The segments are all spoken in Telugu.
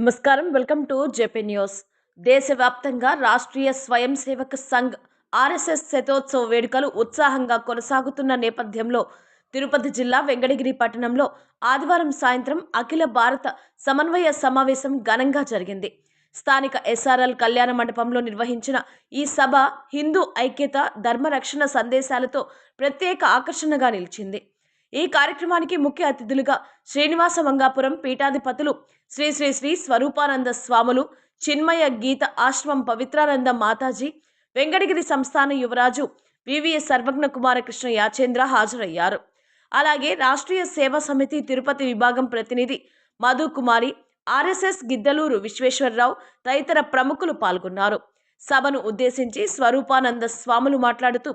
నమస్కారం. Welcome to JP news. దేశవ్యాప్తంగా రాష్ట్రీయ స్వయం సేవక్ సంఘ్ ఆర్ఎస్ఎస్ శతోత్సవ వేడుకలు ఉత్సాహంగా కొనసాగుతున్న నేపథ్యంలో తిరుపతి జిల్లా వెంకటగిరి పట్టణంలో ఆదివారం సాయంత్రం అఖిల భారత సమన్వయ సమావేశం ఘనంగా జరిగింది. స్థానిక ఎస్ఆర్ఎల్ కళ్యాణ మండపంలో నిర్వహించిన ఈ సభ హిందూ ఐక్యత, ధర్మరక్షణ సందేశాలతో ప్రత్యేక ఆకర్షణగా నిలిచింది. ఈ కార్యక్రమానికి ముఖ్య అతిథులుగా శ్రీనివాస మంగాపురం పీఠాధిపతులు శ్రీ శ్రీ శ్రీ స్వరూపానంద స్వాములు, చిన్మయ గీత ఆశ్రమం పవిత్రానంద మాతాజీ, వెంకటగిరి సంస్థాన యువరాజు వివిఎస్ సర్వజ్ఞ కుమారకృష్ణ యాచేంద్ర హాజరయ్యారు. అలాగే రాష్ట్రీయ సేవా సమితి తిరుపతి విభాగం ప్రతినిధి మధు కుమారి, ఆర్ఎస్ఎస్ గిద్దలూరు విశ్వేశ్వరరావు తదితర ప్రముఖులు పాల్గొన్నారు. సభను ఉద్దేశించి స్వరూపానంద స్వాములు మాట్లాడుతూ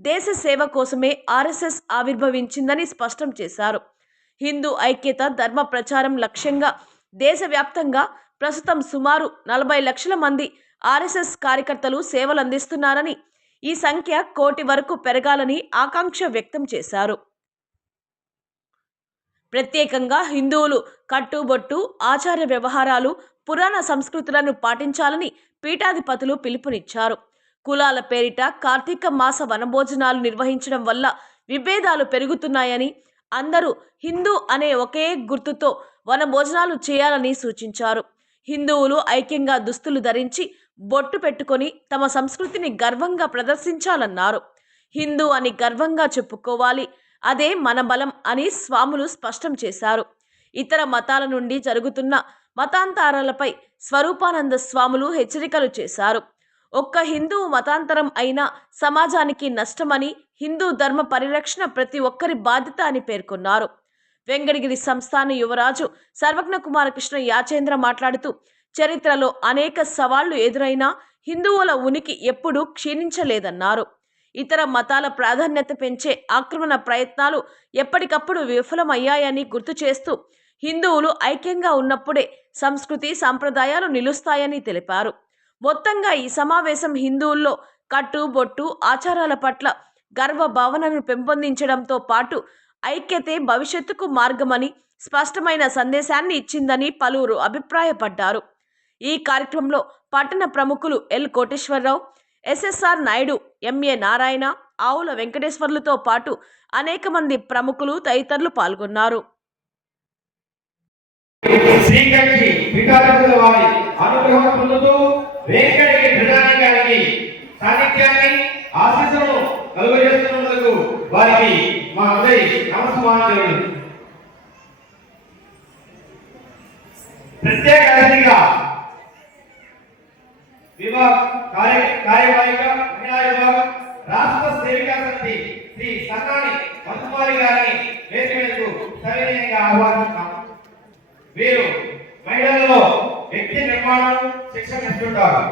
దేశ సేవ కోసమే ఆర్ఎస్ఎస్ ఆవిర్భవించిందని స్పష్టం చేశారు. హిందూ ఐక్యత, ధర్మ ప్రచారం లక్ష్యంగా దేశవ్యాప్తంగా ప్రస్తుతం సుమారు 40 లక్షల మంది ఆర్ఎస్ఎస్ కార్యకర్తలు సేవలు అందిస్తున్నారని, ఈ సంఖ్య 1 కోటి వరకు పెరగాలని ఆకాంక్ష వ్యక్తం చేశారు. ప్రత్యేకంగా హిందువులు కట్టుబొట్టు, ఆచార వ్యవహారాలు, పురాణ సంస్కృతులను పాటించాలని పీఠాధిపతులు పిలుపునిచ్చారు. కులాల పేరిట కార్తీక మాస వనభోజనాలు నిర్వహించడం వల్ల విభేదాలు పెరుగుతున్నాయని, అందరూ హిందూ అనే ఒకే గుర్తుతో వనభోజనాలు చేయాలని సూచించారు. హిందువులు ఐక్యంగా దుస్తులు ధరించి బొట్టు పెట్టుకొని తమ సంస్కృతిని గర్వంగా ప్రదర్శించాలన్నారు. హిందూ అని గర్వంగా చెప్పుకోవాలి, అదే మన బలం అని స్వాములు స్పష్టం చేశారు. ఇతర మతాల నుండి జరుగుతున్న మతాంతరాలపై స్వరూపానంద స్వాములు హెచ్చరికలు చేశారు. ఒక్క హిందూ మతాంతరం అయినా సమాజానికి నష్టమని, హిందూ ధర్మ పరిరక్షణ ప్రతి ఒక్కరి బాధ్యత అని పేర్కొన్నారు. వెంకటగిరి సంస్థాన యువరాజు సర్వజ్ఞ కుమారకృష్ణ యాచేంద్ర మాట్లాడుతూ చరిత్రలో అనేక సవాళ్లు ఎదురైనా హిందువుల ఉనికి ఎప్పుడూ క్షీణించలేదన్నారు. ఇతర మతాల ప్రాధాన్యత పెంచే ఆక్రమణ ప్రయత్నాలు ఎప్పటికప్పుడు విఫలమయ్యాయని గుర్తు చేస్తూ హిందువులు ఐక్యంగా ఉన్నప్పుడే సంస్కృతి, సంప్రదాయాలు నిలుస్తాయని తెలిపారు. మొత్తంగా ఈ సమావేశం హిందువుల్లో కట్టుబొట్టు, ఆచారాల పట్ల గర్వ భావనను పెంపొందించడంతో పాటు ఐక్యతే భవిష్యత్తుకు మార్గమని స్పష్టమైన సందేశాన్ని ఇచ్చిందని పలువురు అభిప్రాయపడ్డారు. ఈ కార్యక్రమంలో పట్టణ ప్రముఖులు L Koteswararao, SSR Naidu, MA Narayana, ఆవుల వెంకటేశ్వర్లతో పాటు అనేక మంది ప్రముఖులు తదితరులు పాల్గొన్నారు. వెంకటగిరి ప్రధాని గారికి సాన్నిధ్యాన్ని, ఆశీస్సులను కలుగజేస్తున్నందుకు వారికి మా అందరి నమస్కారాలు. ప్రత్యేక అతిథిగా కార్యవాహిక మహిళా విభాగం రాష్ట్ర సేవికా సమితి శ్రీ సన్నాని మధుకుమారి గారిని వేదికకు సవినయంగా ఆహ్వానిస్తున్నాం. వీరు మహిళలలో వ్యక్తి నిర్మాణం శిక్షణ ఇస్తుంటారు.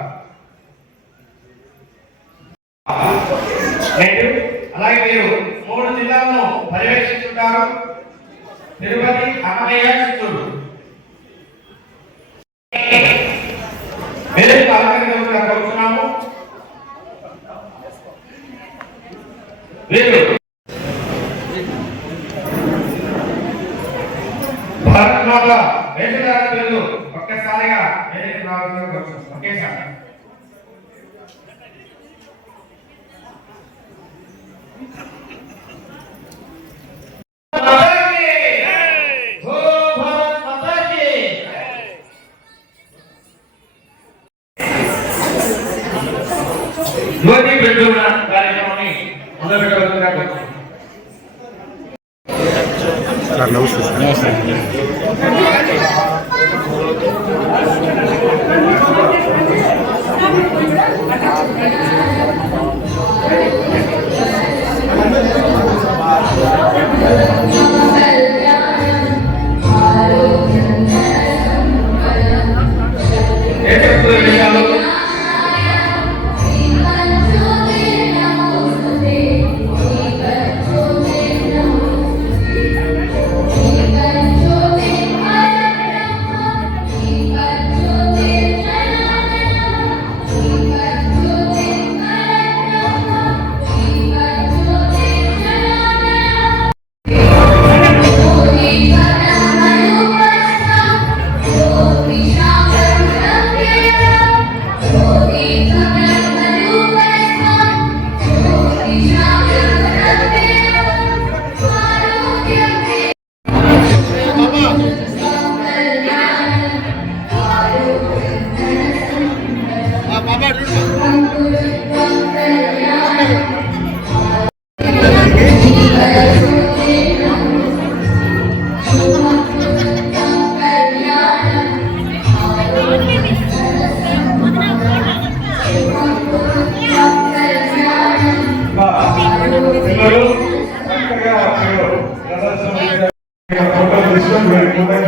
అలాగే మీరు 3 జిల్లాలను పర్యవేక్షిస్తుంటారు: తిరుపతి, అన్నమయ్య, చిత్తూరు. కోరుతున్నాము. వీరు భారత్ మాత వేషధారులు ఒక్కసారిగా ఒకేసారి యువతి ప్రజల కార్యక్రమాన్ని మొదలుపెట్టవలసిందిగా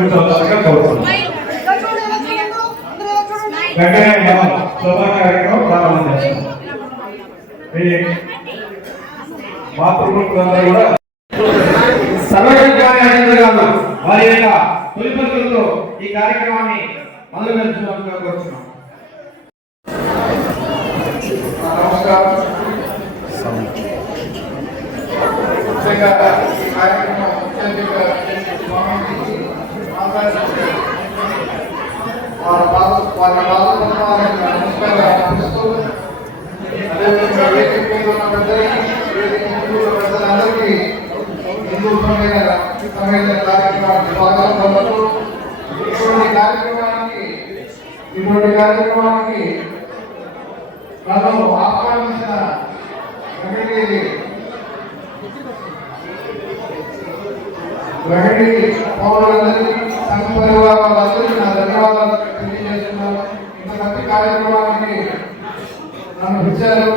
నిర్వహించవలసిందిగా కోరుతున్నాను. వెంటనే మనం శోభా కార్యక్రమం ప్రారంభం చేస్తాం. మాతృమూర్తులందరూ కూడా సర్వజ్ఞాని అజేంద్ర గారు వారి యొక్క తొలి పలుకులతో ఈ కార్యక్రమాన్ని మొదలు పెంచుకోవాలని కోరుతున్నాం. నమస్కారం. ముఖ్యంగా ఈ కార్యక్రమం అందరికీ హిందూ సంఘటన కార్యక్రమానికి స్వాగతం పలుకుతూ ఇటువంటి కార్యక్రమానికి నన్ను ఆహ్వానించిన గ్రహిణి పౌరులందరికీ సంఘ పరివారాలందరికీ నా ధన్యవాదాలు తెలియజేస్తున్నాను. ఇంత మంచి కార్యక్రమానికి నన్ను పిలిచారు.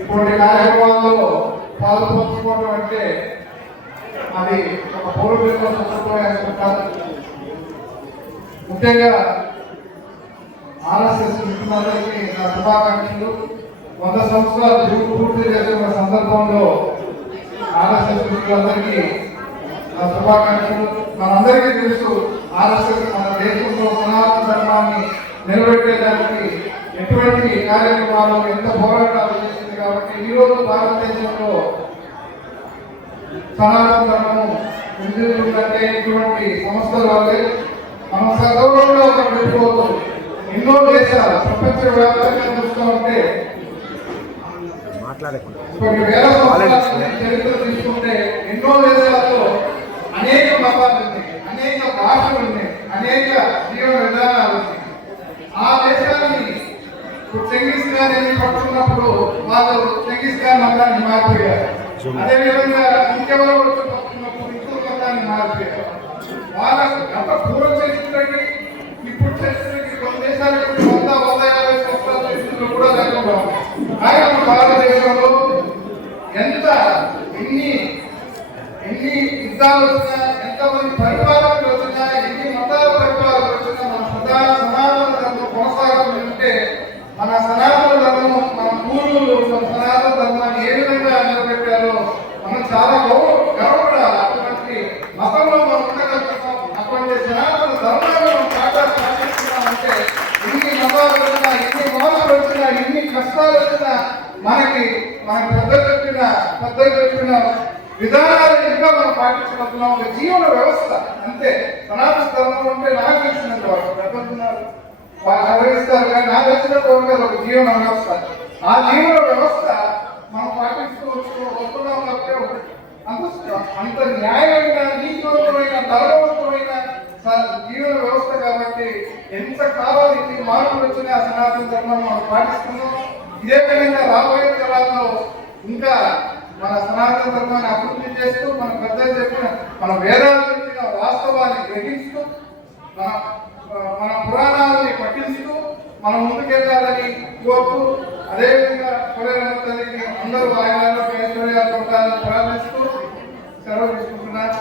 ఇటువంటి కార్యక్రమాల్లో పాల్పంచుకోవడం అంటే అది ఒక పౌరుడితో సంతోషం. ముఖ్యంగా ఆర్ఎస్ఎస్ మిత్రులందరికీ నా శుభాకాంక్షలు. 100 సంవత్సరాలు పూర్తి చేస్తున్న సందర్భంలో ఆర్ఎస్ఎస్ మిత్రులందరికీ నా శుభాకాంక్షలు. మనందరికీ తెలుసు ఆర్ఎస్ఎస్ మన దేశంలో సనాతన ధర్మాన్ని నిలబెట్టేదానికి ఎటువంటి కార్యక్రమాలు ఎంత పోరాటాలు చేసింది. కాబట్టి ఈరోజు భారతదేశంలో సనాతన ధర్మం ఉందంటే ఇటువంటి సంస్థల వల్లే. మనం సగౌరవంగా ఒక పెట్టుకోవచ్చు. ఎన్నో దేశాలు ప్రపంచ వ్యాప్తంగా చూస్తూ ఉంటే కొన్ని వేల సంవత్సరాల చరిత్ర తీసుకుంటే ఎన్నో దేశాల్లో అనేక మతాలు ఉన్నాయి, అనేక భాషలు ఉన్నాయి, అనేక జీవన విధానాలు ఉన్నాయి. ఆ దేశాన్ని చెంగిస్ ఖాన్ పట్టుకున్నప్పుడు వాళ్ళు చెంగిస్ ఖాన్ మతాన్ని మారిపోయారు. అదేవిధంగా ఇంకెవరో వచ్చి పట్టుకున్నప్పుడు హిందూ మతాన్ని మారిపోయారు. వాళ్ళ గత పూర్వ చరిత్రకి ఇప్పుడు చరిత్రకి కొన్ని దేశాలకు 100-150 సంవత్సరాల చరిత్రలో కూడా లేకుండా ఆయన భారతదేశంలో ఎన్ని యుద్ధాలు వచ్చినా, ఎంతమంది పరిపాలకులు వచ్చినా, ఎన్ని మతాల పరిపాలకులు వచ్చినా మన సనాతన ధర్మం కొనసాగుతుంటే మన సనాతన ధర్మం మన పూర్వులు సనాతన ధర్మాన్ని ఏ విధంగా నిలబెట్టారో మనం చాలా గర్వపడాలి. అటువంటి మతంలో మనం ఉండగలుగుతాం. అటువంటి సనాతన ధర్మాన్ని మనం పాటిస్తున్నామంటే ఎన్ని మతాలు వచ్చినా, ఎన్ని మోసాలు వచ్చినా, ఎన్ని కష్టాలు వచ్చినా మన పెద్దలు చెప్పిన విధానాలు ఇంకా మనం పాటించబోతున్నాం. ఒక జీవన వ్యవస్థ అంతే. సనాతన ధర్మం అంటే నాకు తెలిసినంత వాళ్ళు పెద్దలున్నారు, వాళ్ళు నిర్వహిస్తారు. కానీ నాకు తెలిసినట్టు ఒక జీవన వ్యవస్థ. ఆ జీవన వ్యవస్థ మనం పాటిస్తూ వస్తున్నాం తప్పే అంత న్యాయమైన, నీతివంతమైన, ధర్మవంతమైన జీవన వ్యవస్థ. కాబట్టి ఎంత కావాలి ఎన్ని మార్పులు వచ్చినా సనాతన ధర్మం మనం పాటిస్తున్నాం. ఇదే విధంగా రాబోయే తరాల్లో ఇంకా మన సనాతన ధర్మాన్ని అభివృద్ధి చేస్తూ మన పెద్దలు చెప్పిన మన వేదాలు చెప్పిన వాస్తవాన్ని గ్రహిస్తూ మన పురాణాలని పఠిస్తూ మనం ముందుకెళ్ళాలని కోరుతూ అదేవిధంగా తల్లికి అందరూ ఆయన ఐశ్వర్యాలు ప్రార్థిస్తూ సెలవు తీసుకుంటున్నారు.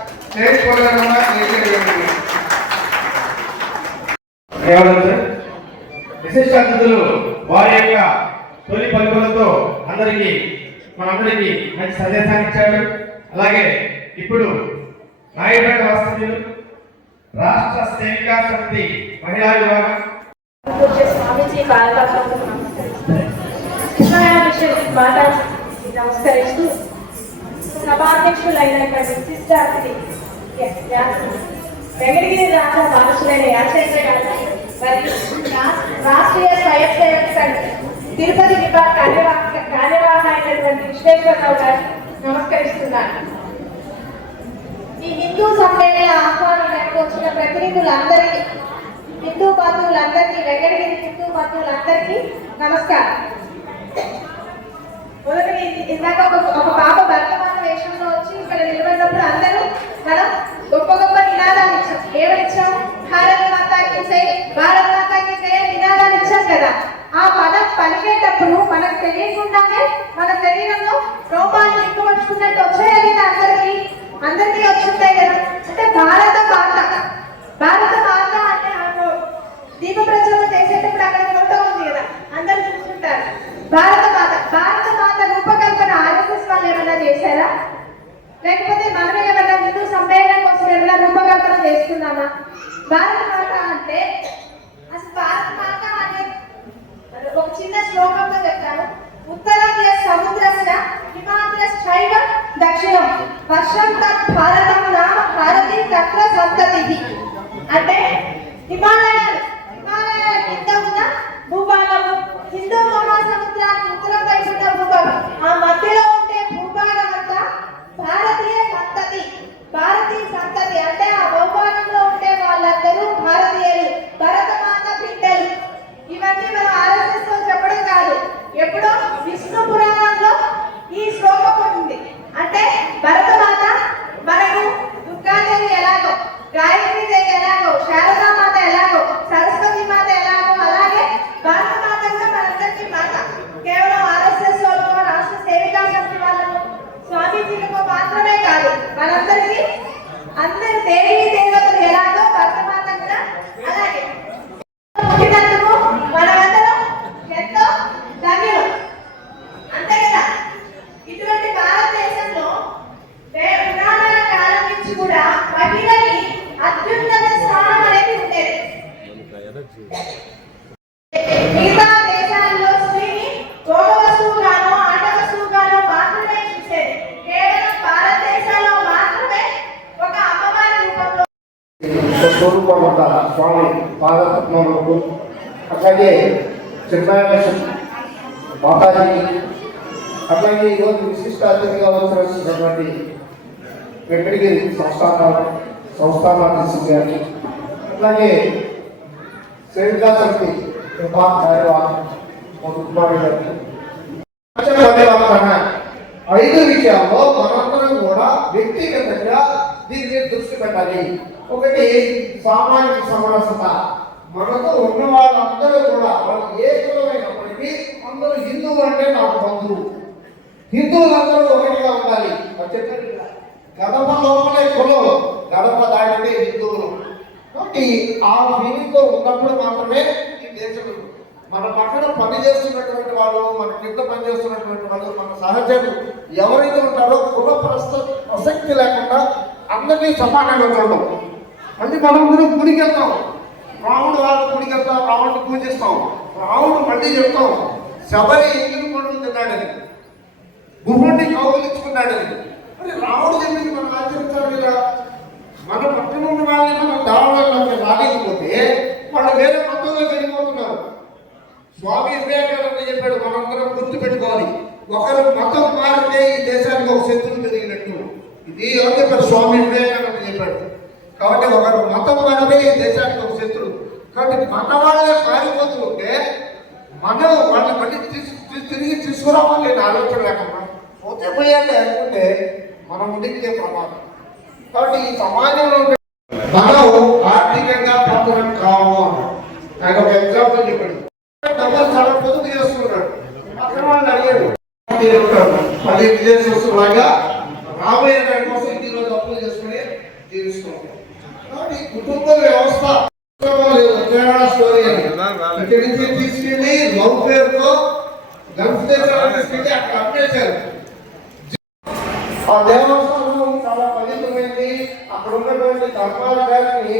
విశిష్ట అతిథులు వారి యొక్క తొలి పలుకులతో మనందరికీ మంచి సందేశాన్ని ఇచ్చారు. అలాగే ఇప్పుడు నాయుడుపేట వాస్తవ్యులు రాష్ట్ర సేవికా సమితి మహిళా విభాగం నమస్కరిస్తూ సభాధ్యక్షులైనటువంటి విశిష్ట అతిథి వెంకటగిరి రాష్ట్ర వారసులైన యాచంద్ర గారు మరియు రాష్ట్రీయ స్వయం సేవక సంఘ్ తిరుపతి విభాగ కార్యవాహ అయినటువంటి విశ్వేశ్వరరావు గారికి నమస్కరిస్తున్నాను. ఈ హిందూ సమ్మేళన ఆహ్వానం మేరకు వచ్చిన ప్రతినిధులందరికీ, హిందూ బంధువులందరికీ, వెంకటగిరి హిందూ బంధువులందరికీ నమస్కారం. మొదటి ఇందాక ఒక పాప భరతమాత వేషంలో వచ్చి ఇక్కడ నిలబడినప్పుడు అందరూ మనం గొప్ప గొప్ప నినాదాలు ఇచ్చాం. ఏమని ఇచ్చాం? భారత్ మాతాకి జై, భారత్ మాతాకి జై నినాదాలు ఇచ్చాం కదా. ఆ పదం పలికేటప్పుడు మనకు తెలియకుండానే మన శరీరంలో రూపాలు ఎక్కువచ్చుకున్నట్టు వచ్చాయి కదా. అందరికీ వచ్చుంటాయి కదా. అంటే భారత చేస్తున్నానా? భారత మాత అంటే అసలు భారత మాత అనే ఒక చిన్న శ్లోకంలో చెప్తాను. ఉత్తరం సముద్రస్య హిమాద్రశ్చైవ దక్షిణం వర్షం తత్ భారతం నామ భారతి తత్ర సంతతిః. అంటే హిమాలయాల కింద ఉన్న భూభాగము, హిందూ మహాసముద్రానికి ఉత్తరం వైపు ఉన్న భూభాగం, ఆ మధ్యలో ఉండే భూభాగం అంతా భారతీయ సంతతి. అంటే ఆ భూభాగంలో ఉండే వాళ్ళందరూ భారతీయులు, భరతమాత బిడ్డలు. ఇవన్నీ మనం ఆర్ఎస్ఎస్ లో చెప్పడం కాదు, ఎప్పుడో విష్ణు పురాణంలో ఈ శ్లోకం ఉంటుంది. అంటే భరతమాత మనకు దుర్గాదేవి ఎలాగో, గాయత్రి దేవి ఎలాగో, శారదా మాత ఎలాగో, సరస్వతి మాత ఎలాగో, అలాగే భారత మాత కూడా మనందరికీ మాత. కేవలం ఆర్ఎస్ఎస్ వాళ్ళకు, రాష్ట్ర సేవికా సమితి వాళ్ళకు, స్వామీజీలకు మాత్రమే కాదు, మనందరికీ అందరి దేవీ దేవతలు ఎలాగో భారత మాత కూడా అలాగే. పుట్టినందుకు మనమందరం ఎంతో ధన్యులం, అంతే కదా. ఇటువంటి భారతదేశంలో పురాణాల కాలం నుంచి కూడా మహిళని అత్యున్నత స్థానం అనేది ఉండేది. మిగతా దేశాల్లో స్త్రీని భోగ వస్తువుగానో ఆట వస్తువుగానో మాత్రమే చూసేది. కేవలం భారతదేశంలో మాత్రమే ఒక అమ్మవారి రూపంలో స్వరూపం అంటారు స్వామి పాదపద్మములకు. అట్లాగే చిన్మయేశ్వర మాతాజీ, అట్లాగే ఈరోజు విశిష్ట అతిథిగా వచ్చినటువంటి వెంకటగిరి సంస్థానాధీశులు గారికి, అట్లాగే సేవికా సమితి విభాగ కార్యవాహకులు గారికి, 5 విషయాల్లో మనందరం కూడా వ్యక్తిగతంగా దీని మీద దృష్టి పెట్టాలి. ఒకటి, సామాజిక సమరసత. మనతో ఉన్న వాళ్ళందరూ కూడా వాళ్ళు ఏ కులమైనప్పటికీ అందరూ హిందువు అంటే నాకు బంధువు, హిందువులందరూ ఒకటిగా ఉండాలి. చెప్పారు గడప లోపలే కులం, గడప దాటితే హిందువులు. కాబట్టి ఆ ఫీలింగ్తో ఉన్నప్పుడు మాత్రమే ఈ దేశంలో మన పక్కన పని చేస్తున్నటువంటి వాళ్ళు, మన కింద పని చేస్తున్నటువంటి వాళ్ళు, మన సహచరులు ఎవరైతే ఉంటారో కుల ప్రసక్తి లేకుండా అందరినీ సమానంగా చూడడం. అంటే మనం గుడికి వెళ్తాం, రాముడు వాళ్ళ గుడికి వెళ్తాం, రాముడిని పూజిస్తాం, రాముడు మళ్ళీ చెప్తాం శబరి ఎంగిలి పండుగ తిన్నాడని, గుహుడిని కౌగులించుకున్నాడని. మరి రాముడు చెప్పింది మనం ఆచరించాలి కదా. మన పక్కన ఉన్న వాళ్ళని మనం దావడానికి రాలేకపోతే వాళ్ళు వేరే మతంలో వెళ్ళిపోతున్నారు. స్వామి వివేకానంద చెప్పాడు, మనందరం గుర్తు పెట్టుకోవాలి, ఒకరు మతం మారితే ఈ దేశానికి ఒక శత్రువు పెరిగినట్టు. ఇది ఎవరు చెప్పారు? స్వామి వివేకానంద చెప్పాడు. కాబట్టి ఒకరు మతం మారితే ఈ దేశానికి ఒక శత్రువు. కాబట్టి మన వాళ్ళే మారిపోతుంటే మనం వాళ్ళని మళ్ళీ తిరిగి తీసుకురావాలి అని ఆలోచన లేకుండా పోతే పోయాలి అనుకుంటే మనం ఉడికే ప్రమాదం. కాబట్టి ఈ సమాజంలో మనం ఆర్థికంగా పంపడం కావు. ఆయన ఒక ఎగ్జాంపుల్ చెప్పాడు, డబ్బులు చాలా పొదుపు చేస్తున్నాడు, అక్కడ వాళ్ళు అడిగాడు మళ్ళీ విదేశస్తులాగా రాబోయే దాని కోసం ఇంటిలో డబ్బులు చేసుకుని జీవిస్తున్నాం. కాబట్టి కుటుంబ వ్యవస్థ స్టోరీ ఇక్కడి నుంచి తీసుకెళ్ళి లవ్ పేరుతో గల్ఫ్ దేశాలు తీసుకెళ్ళి అక్కడ అమ్మేశారు. ఆ దేవస్థానం చాలా పవిత్రమైంది. అక్కడ ఉన్నటువంటి ధర్మాల గారిని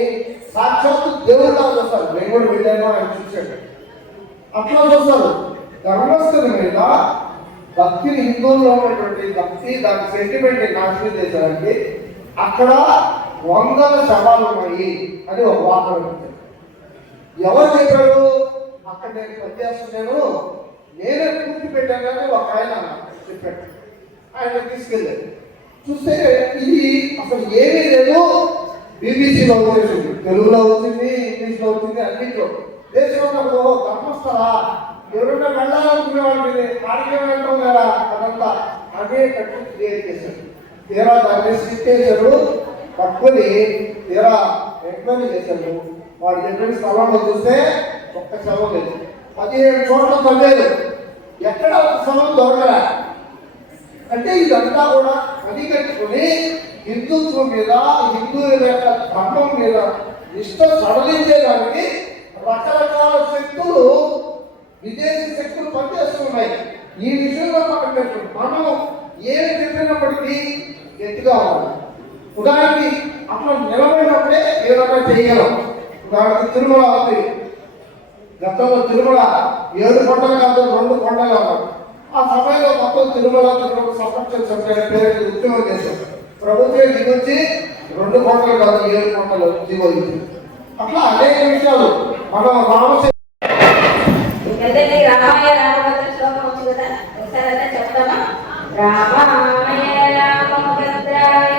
సాక్షాత్తు దేవుళ్ళ చూస్తారు. నేను కూడా వెళ్ళాను, ఆయన చూశాడు. అట్లా చూస్తారు. ధర్మస్థుల మీద భక్తిని, హిందువుల్లో ఉన్నటువంటి భక్తి, దాని సెంటిమెంట్ నాశనం చేశారంటే అక్కడ 100 శవాలు ఉన్నాయి అని ఒక వార్త. ఎవరు చెప్పాడు? అక్కడ నేను పనిచేస్తున్నాను, నేనే పూర్తి పెట్టాను అని ఒక ఆయన చెప్పాడు. ఆయన తీసుకెళ్ళాడు. చూస్తే ఇది అసలు ఏమీ లేదు. బీబీసీలో వచ్చింది, తెలుగులో వచ్చింది, ఇంగ్లీష్లో వచ్చింది, అన్నింటిలో. దేశంలో ధర్మస్థల ఎవరైనా వెళ్ళాలనుకునే వాళ్ళకి ఆరోగ్యం వెళ్ళడం కదా, అదంతా అదే కట్టు క్రియేట్ చేశాడు. తీరా దాన్ని స్టిక్ చేశాడు, పట్టుకొని తీరా ఎంక్వైరీ చేశాడు. వాడు చెప్పిన స్థలంలో చూస్తే ఒక్క శవం లేదు. 17 చోట్ల తొలేదు, ఎక్కడ ఒక శవం దొరకలే. అంటే ఇదంతా కూడా పని కట్టుకుని హిందుత్వం మీద, హిందువుల యొక్క ధర్మం మీద నిష్ట సడలించేదానికి రకరకాల శక్తులు, విదేశీ శక్తులు పనిచేస్తున్నాయి. ఈ విషయంలో మనం ఏమి చెప్పినప్పటికీ గట్టిగా ఉండాలి. ఉదాహరణకి అట్లా నిలబడినప్పుడే ఏదైనా చేయగలం. ఉదాహరణకి తిరుమల ఉంది. గతంలో తిరుమల 7 కొండలు కాదు 2 కొండలు అన్నారు. ఆ సమయంలో మొత్తం తిరుమల సంరక్షణ సభ్యుల పేరు ఉద్యమం చేశారు. ప్రభుత్వం దిగొచ్చి 2 కొండలు కాదు 7 కొండలు దిగొచ్చి. అట్లా అనేక విషయాలు మనం రామచంద్ర రామాయ రామభద్ర శ్లోకం వచ్చు కదా, ఒకసారి అలా చెప్తామా? రామాయ రామభద్రాయ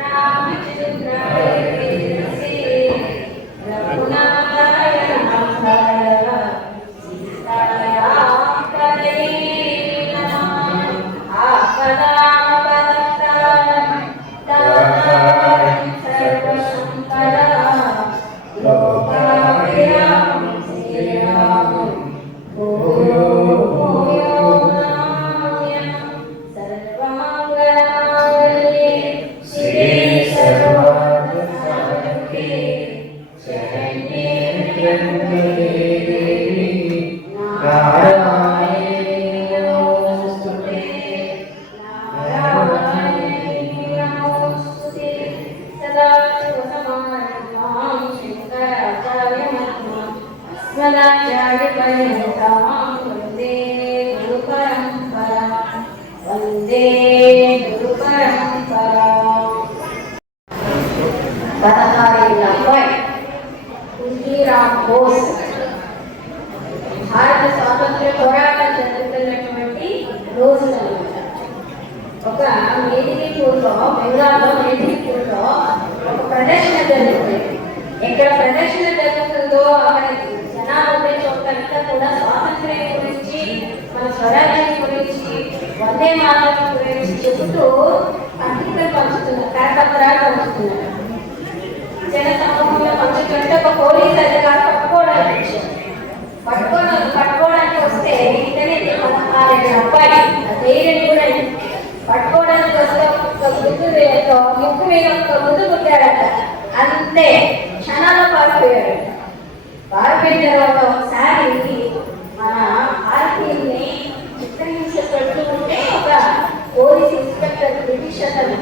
రామచంద్రాయ రఘునాథాయ నాథాయ సీతాయ ఆప్తయే నమః ఆపదామపహర్తాయ దాతాయ సర్వసంపదాం లోకాభిరామం శ్రీరామం భూయో భూయో నమామ్యహం సర్వమంగళమాంగళ్యే శివే సర్వార్థసాధకే శరణ్యే త్ర్యంబకే దేవి నారాయణీ నమోస్తుతే నారాయణీ నమోస్తుతే సదాశివసమారంభాం శంకరాచార్యమధ్యమాం అస్మదాచార్యపర్యంతాం వందే గురుపరంపరాం వందే గురుపరంపరాం. 16 ఏళ్ల అబ్బాయి కుంజీరామ్ బోస్ భారత స్వాతంత్ర్య పోరాటం జరుగుతున్నటువంటి రోజులన్నమాట. ఒక మేదినీపూర్లో, బెంగాల్లో మేదినీపూర్లో ఒక ప్రదర్శన జరుగుతుంది. ఎక్కడ ప్రదర్శన జరుగుతుందో అక్కడ జనాలు ఉండే చోటంతా కూడా స్వాతంత్ర్యం గురించి, మన స్వరాజ్యం గురించి, వందే మాతరం గురించి చెబుతూ పత్రికలు పంచుతున్నారు, కరపత్రాలు పంచుతున్నారు. జన సమూహంలో పంచుతుంటే ఒక పోలీస్ అధికారి పట్టుకోవడానికి వచ్చారు. పట్టుకోవడానికి వస్తే ఇంటనే 16 ఏళ్ల అబ్బాయి ధైర్యం కూడా పట్టుకోవడానికి వస్తే ఒక ముక్కు మీద ఒక గుద్దు కుట్టాడట. అంతే, క్షణాల్లో పారిపోయాడు. పారిపోయిన తర్వాత ఒకసారి మన భారతీయుల్ని చిత్రహింస పెడుతూ ఉంటే ఒక పోలీస్ ఇన్స్పెక్టర్ బ్రిటిష్ అతను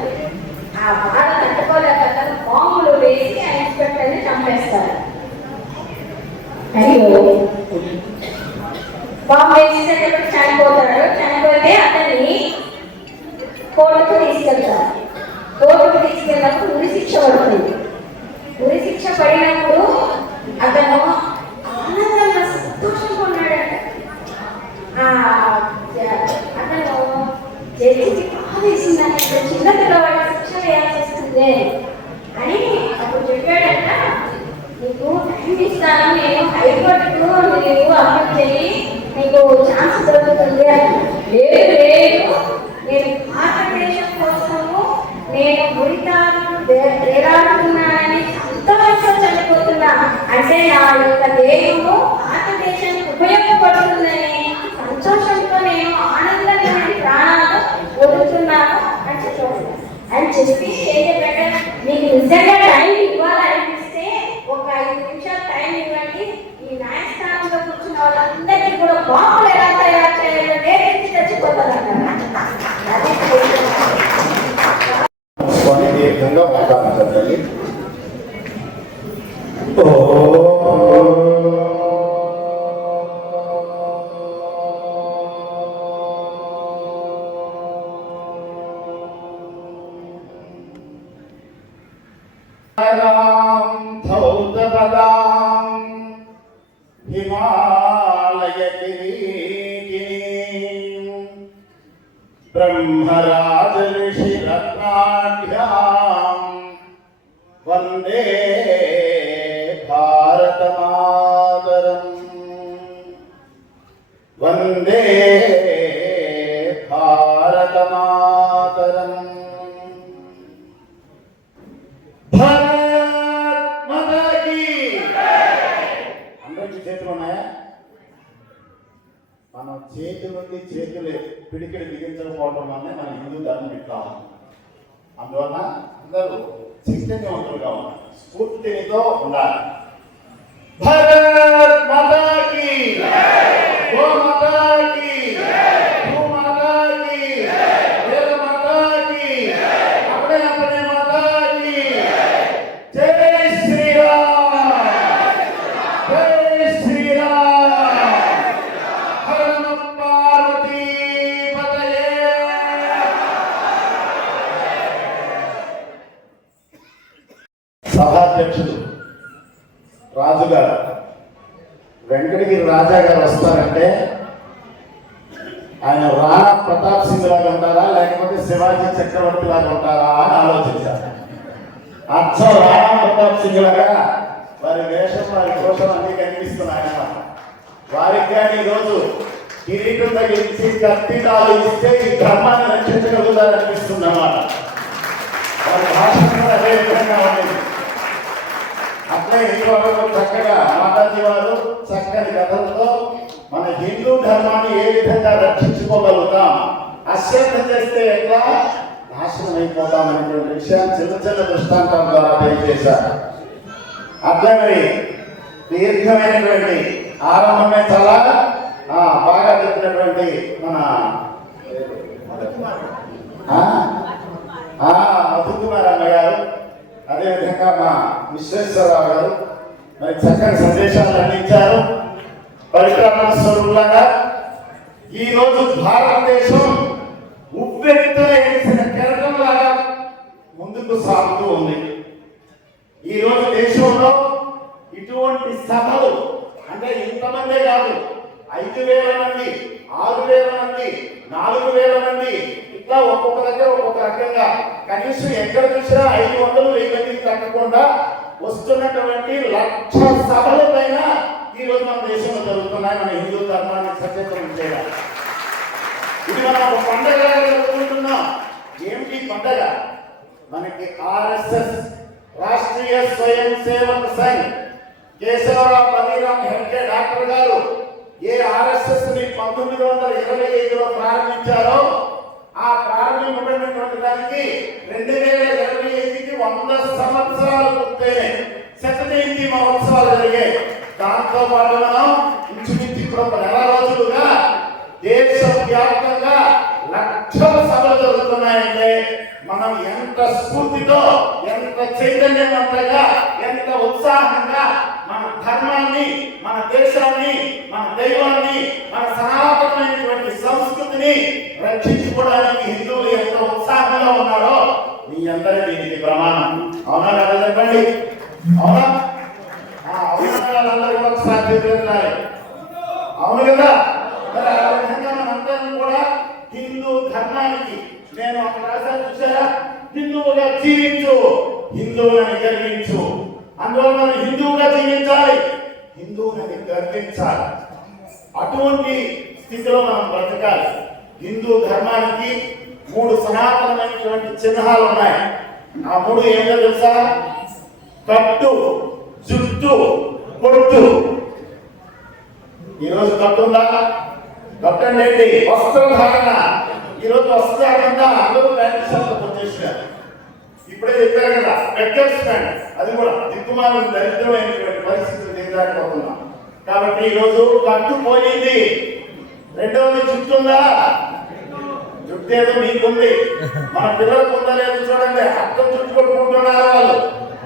ఆ బాధ తట్టుకోలేక అతను బాంబులు వేసి ఆ ఇన్స్పెక్టర్ని చంపేస్తారు. అయ్యో, బాంబు వేసేటప్పుడు చనిపోతాడు. చనిపోతే అతన్ని కోర్టుకు తీసుకెళ్తారు. కోర్టుకు తీసుకెళ్ళినప్పుడు ఉరి శిక్ష పడుతుంది. ఉరి శిక్ష పడినప్పుడు అతను ఆనందంగా సంతోషంగా ఉన్నాడట. అతను జడ్జికి ఆదేశిందని చిన్న పిల్లవాడి శిక్ష వేయాల్సి వస్తుంది అని అప్పుడు చెప్పాడట. నీకు టైం ఇస్తాను, నేను హైకోర్టుకు నీవు అప్లై చేయి, నీకు ఛాన్స్ దొరుకుతుంది అని. లేదు లేదు, నేను భారతదేశం కోసము నేను ఉరితాను వేలాడుతున్నానని సంతోషంతో చనిపోతున్నా. అంటే నా యొక్క దేహము భారతదేశానికి ఉపయోగపడుతుందని సంతోషంతో నేను ఆనందంగా ప్రాణాలు వదులుతున్నాను అని చెప్పి ఏం చెప్పాక, మీకు నిజంగా టైం ఇవ్వాలనిపిస్తే ఒక 5 నిమిషాలు టైం ఇవ్వండి. ఈ న్యాయస్థానంలో కూర్చున్న వాళ్ళందరికీ కూడా బాంబులు ఎలా తయారు చేయాలో నేర్పించి చచ్చిపోతారన్నమాట. దీర్ఘంగా మాట్లాడుతుంది. హిమాలయ బ్రహ్మరాజ ఋషి రత్నాఢ్యాం వందే భారత మాతరం వందే భారత మాతరం. భారత్ మాతా కీ. అందరికీ చేతులు ఉన్నాయా? మనం చేతి నుండి చేతులు పిడికిడి బిగించకపోవడం వల్ల మన హిందూ ధర్మం ఇట్లా ఉంది. అందువల్ల అందరూ చైతన్యవంతులుగా ఉండాలి, స్ఫూర్తితో ఉండాలి. భారత్ మాతా కీ, గో మాతా కీ, భూ మాతా కీ, వేద మాతా కీ, అపనే అపనే మాతా కీ. సభాధ్యక్షుడు రాజు గారు, వెంకటగిరి రాజా గారు వస్తారంటే ఆయన రాణా ప్రతాప్ సింగ్ లాగా ఉంటారా లేకపోతే శివాజీ చక్రవర్తి లాగా ఉంటారా అని ఆలోచించారు. అచ్చం రాణా ప్రతాప్ సింగ్ లాగా వారి వేషం వారి కోసం అన్ని కనిపిస్తున్నాయి. వారికి కానీ ఈరోజు కిరీటం తగిలించి కత్తిటాలు ఇస్తే ఈ ధర్మాన్ని రక్షించగలుగుతారు అనిపిస్తుందన్నమాట. వారి భాష కూడా అదే విధంగా ఉండేది. అట్లే ఇంకొకరు చక్కగా మాతాజీ వారు చక్కని కథలతో మన హిందూ ధర్మాన్ని ఏ విధంగా రక్షించుకోగలుగుతాం, అశ్రద్ధ చేస్తే ఎట్లా నాశనం అయిపోతాం అనేటువంటి విషయాన్ని చిన్న చిన్న దృష్టాంతం ద్వారా తెలియజేశారు. అట్లే మరి దీర్ఘమైనటువంటి ఆరంభమే చాలా బాగా చెప్పినటువంటి మన మధుకుమార్ అన్న గారు, అదేవిధంగా మా విశ్వేశ్వరరావు గారు మరి చక్కని సందేశాలు అందించారు. పరిక్రమణ స్వరూపులాగా ఈరోజు భారతదేశం ఉవ్వెత్తున ఎగిసిన కెరటం లాగా ముందుకు సాగుతూ ఉంది. ఈరోజు దేశంలో ఇటువంటి సభలు అంటే ఇంతమందే కాదు, 5,000 మంది, 6,000 మంది, 4,000 మంది, ఇట్లా ఒక్కొక్క దగ్గర ఒక్కొక్క రకంగా కనీసం ఎక్కడ చూసినా 500-1000 మందికి తగ్గకుండా వస్తున్నటువంటి లక్ష సభల పైన ఈ రోజు మన దేశంలో జరుగుతున్నాయి. మన హిందూ ధర్మాన్ని సచేతనం చేయాలి. ఇది మనం ఒక పండగ జరుపుకుంటున్నాం. ఏమిటి పండగ? మనకి ఆర్ఎస్ఎస్ రాష్ట్రీయ స్వయం సేవక్ సంఘ్ కేశవరావు బలీరామ్ హెల్కే డాక్టర్ గారు ఏ ఆర్ఎస్ఎస్ ని 1925లో ప్రారంభించారో ఆ ప్రారంభింపబడినటువంటి దానికి 2025కి 100 సంవత్సరాలు పూర్తయినాయి. శత జయంతి మహోత్సవాలు జరిగాయి. దాంతో పాటు మనం ఇంచుమించు ఇప్పుడు 1 నెల రోజులుగా దేశవ్యాప్తంగా లక్షల సభలు జరుగుతున్నాయంటే మనం ఎంత స్ఫూర్తితో, ఎంత చైతన్యవంతంగా, ఎంత ఉత్సాహంగా మన ధర్మాన్ని, మన దేశాన్ని, మన దైవాన్ని, మన సనాతనమైనటువంటి సంస్కృతిని రక్షించుకోవడానికి హిందువులు ఎంత ఉత్సాహంగా ఉన్నారో మీ అందరి దీనికి ప్రమాణం. అవునా కదా? చెప్పండి. అవునా? అవునందరూ ఒకసారి చెప్తున్నారు. అవును కదా? మరి ఆ విధంగా మనందరం కూడా హిందూ ధర్మానికి నేను ఒక రాశాను చూసారా, హిందువుగా జీవించు, హిందువులను గర్వించు. అందువల్ల మనం హిందువుగా జీవించాలి, హిందువులని గర్వించాలి. అటువంటి స్థితిలో మనం బ్రతకాలి. హిందూ ధర్మానికి 3 సనాతనమైనటువంటి చిహ్నాలు ఉన్నాయి. ఆ 3 ఏంటో తెలుసా? కట్టు, జుట్టు, పొట్టు. ఈరోజు కట్టుందా? కట్టండి ఏంటి? వస్త్రధారణ. ఈరోజు వస్త్రధారణ అందరూ ప్యాంటు షర్ట్ వచ్చేసారు. ఇప్పుడే చెప్పారు కదా, బెక్కర్స్ ప్యాంట్, అది కూడా దిక్కుమాల దరిద్రమైనటువంటి పరిస్థితులు దిగజారిపోతున్నాం. కాబట్టి ఈరోజు కట్టు పోయింది. రెండవది జుట్టుందా? జుట్టు ఏదో మీకుంది, మన పిల్లలకు ఉందా లేదు చూడండి. అర్థం జుట్టు కొట్టుకుంటున్నారు, వాళ్ళు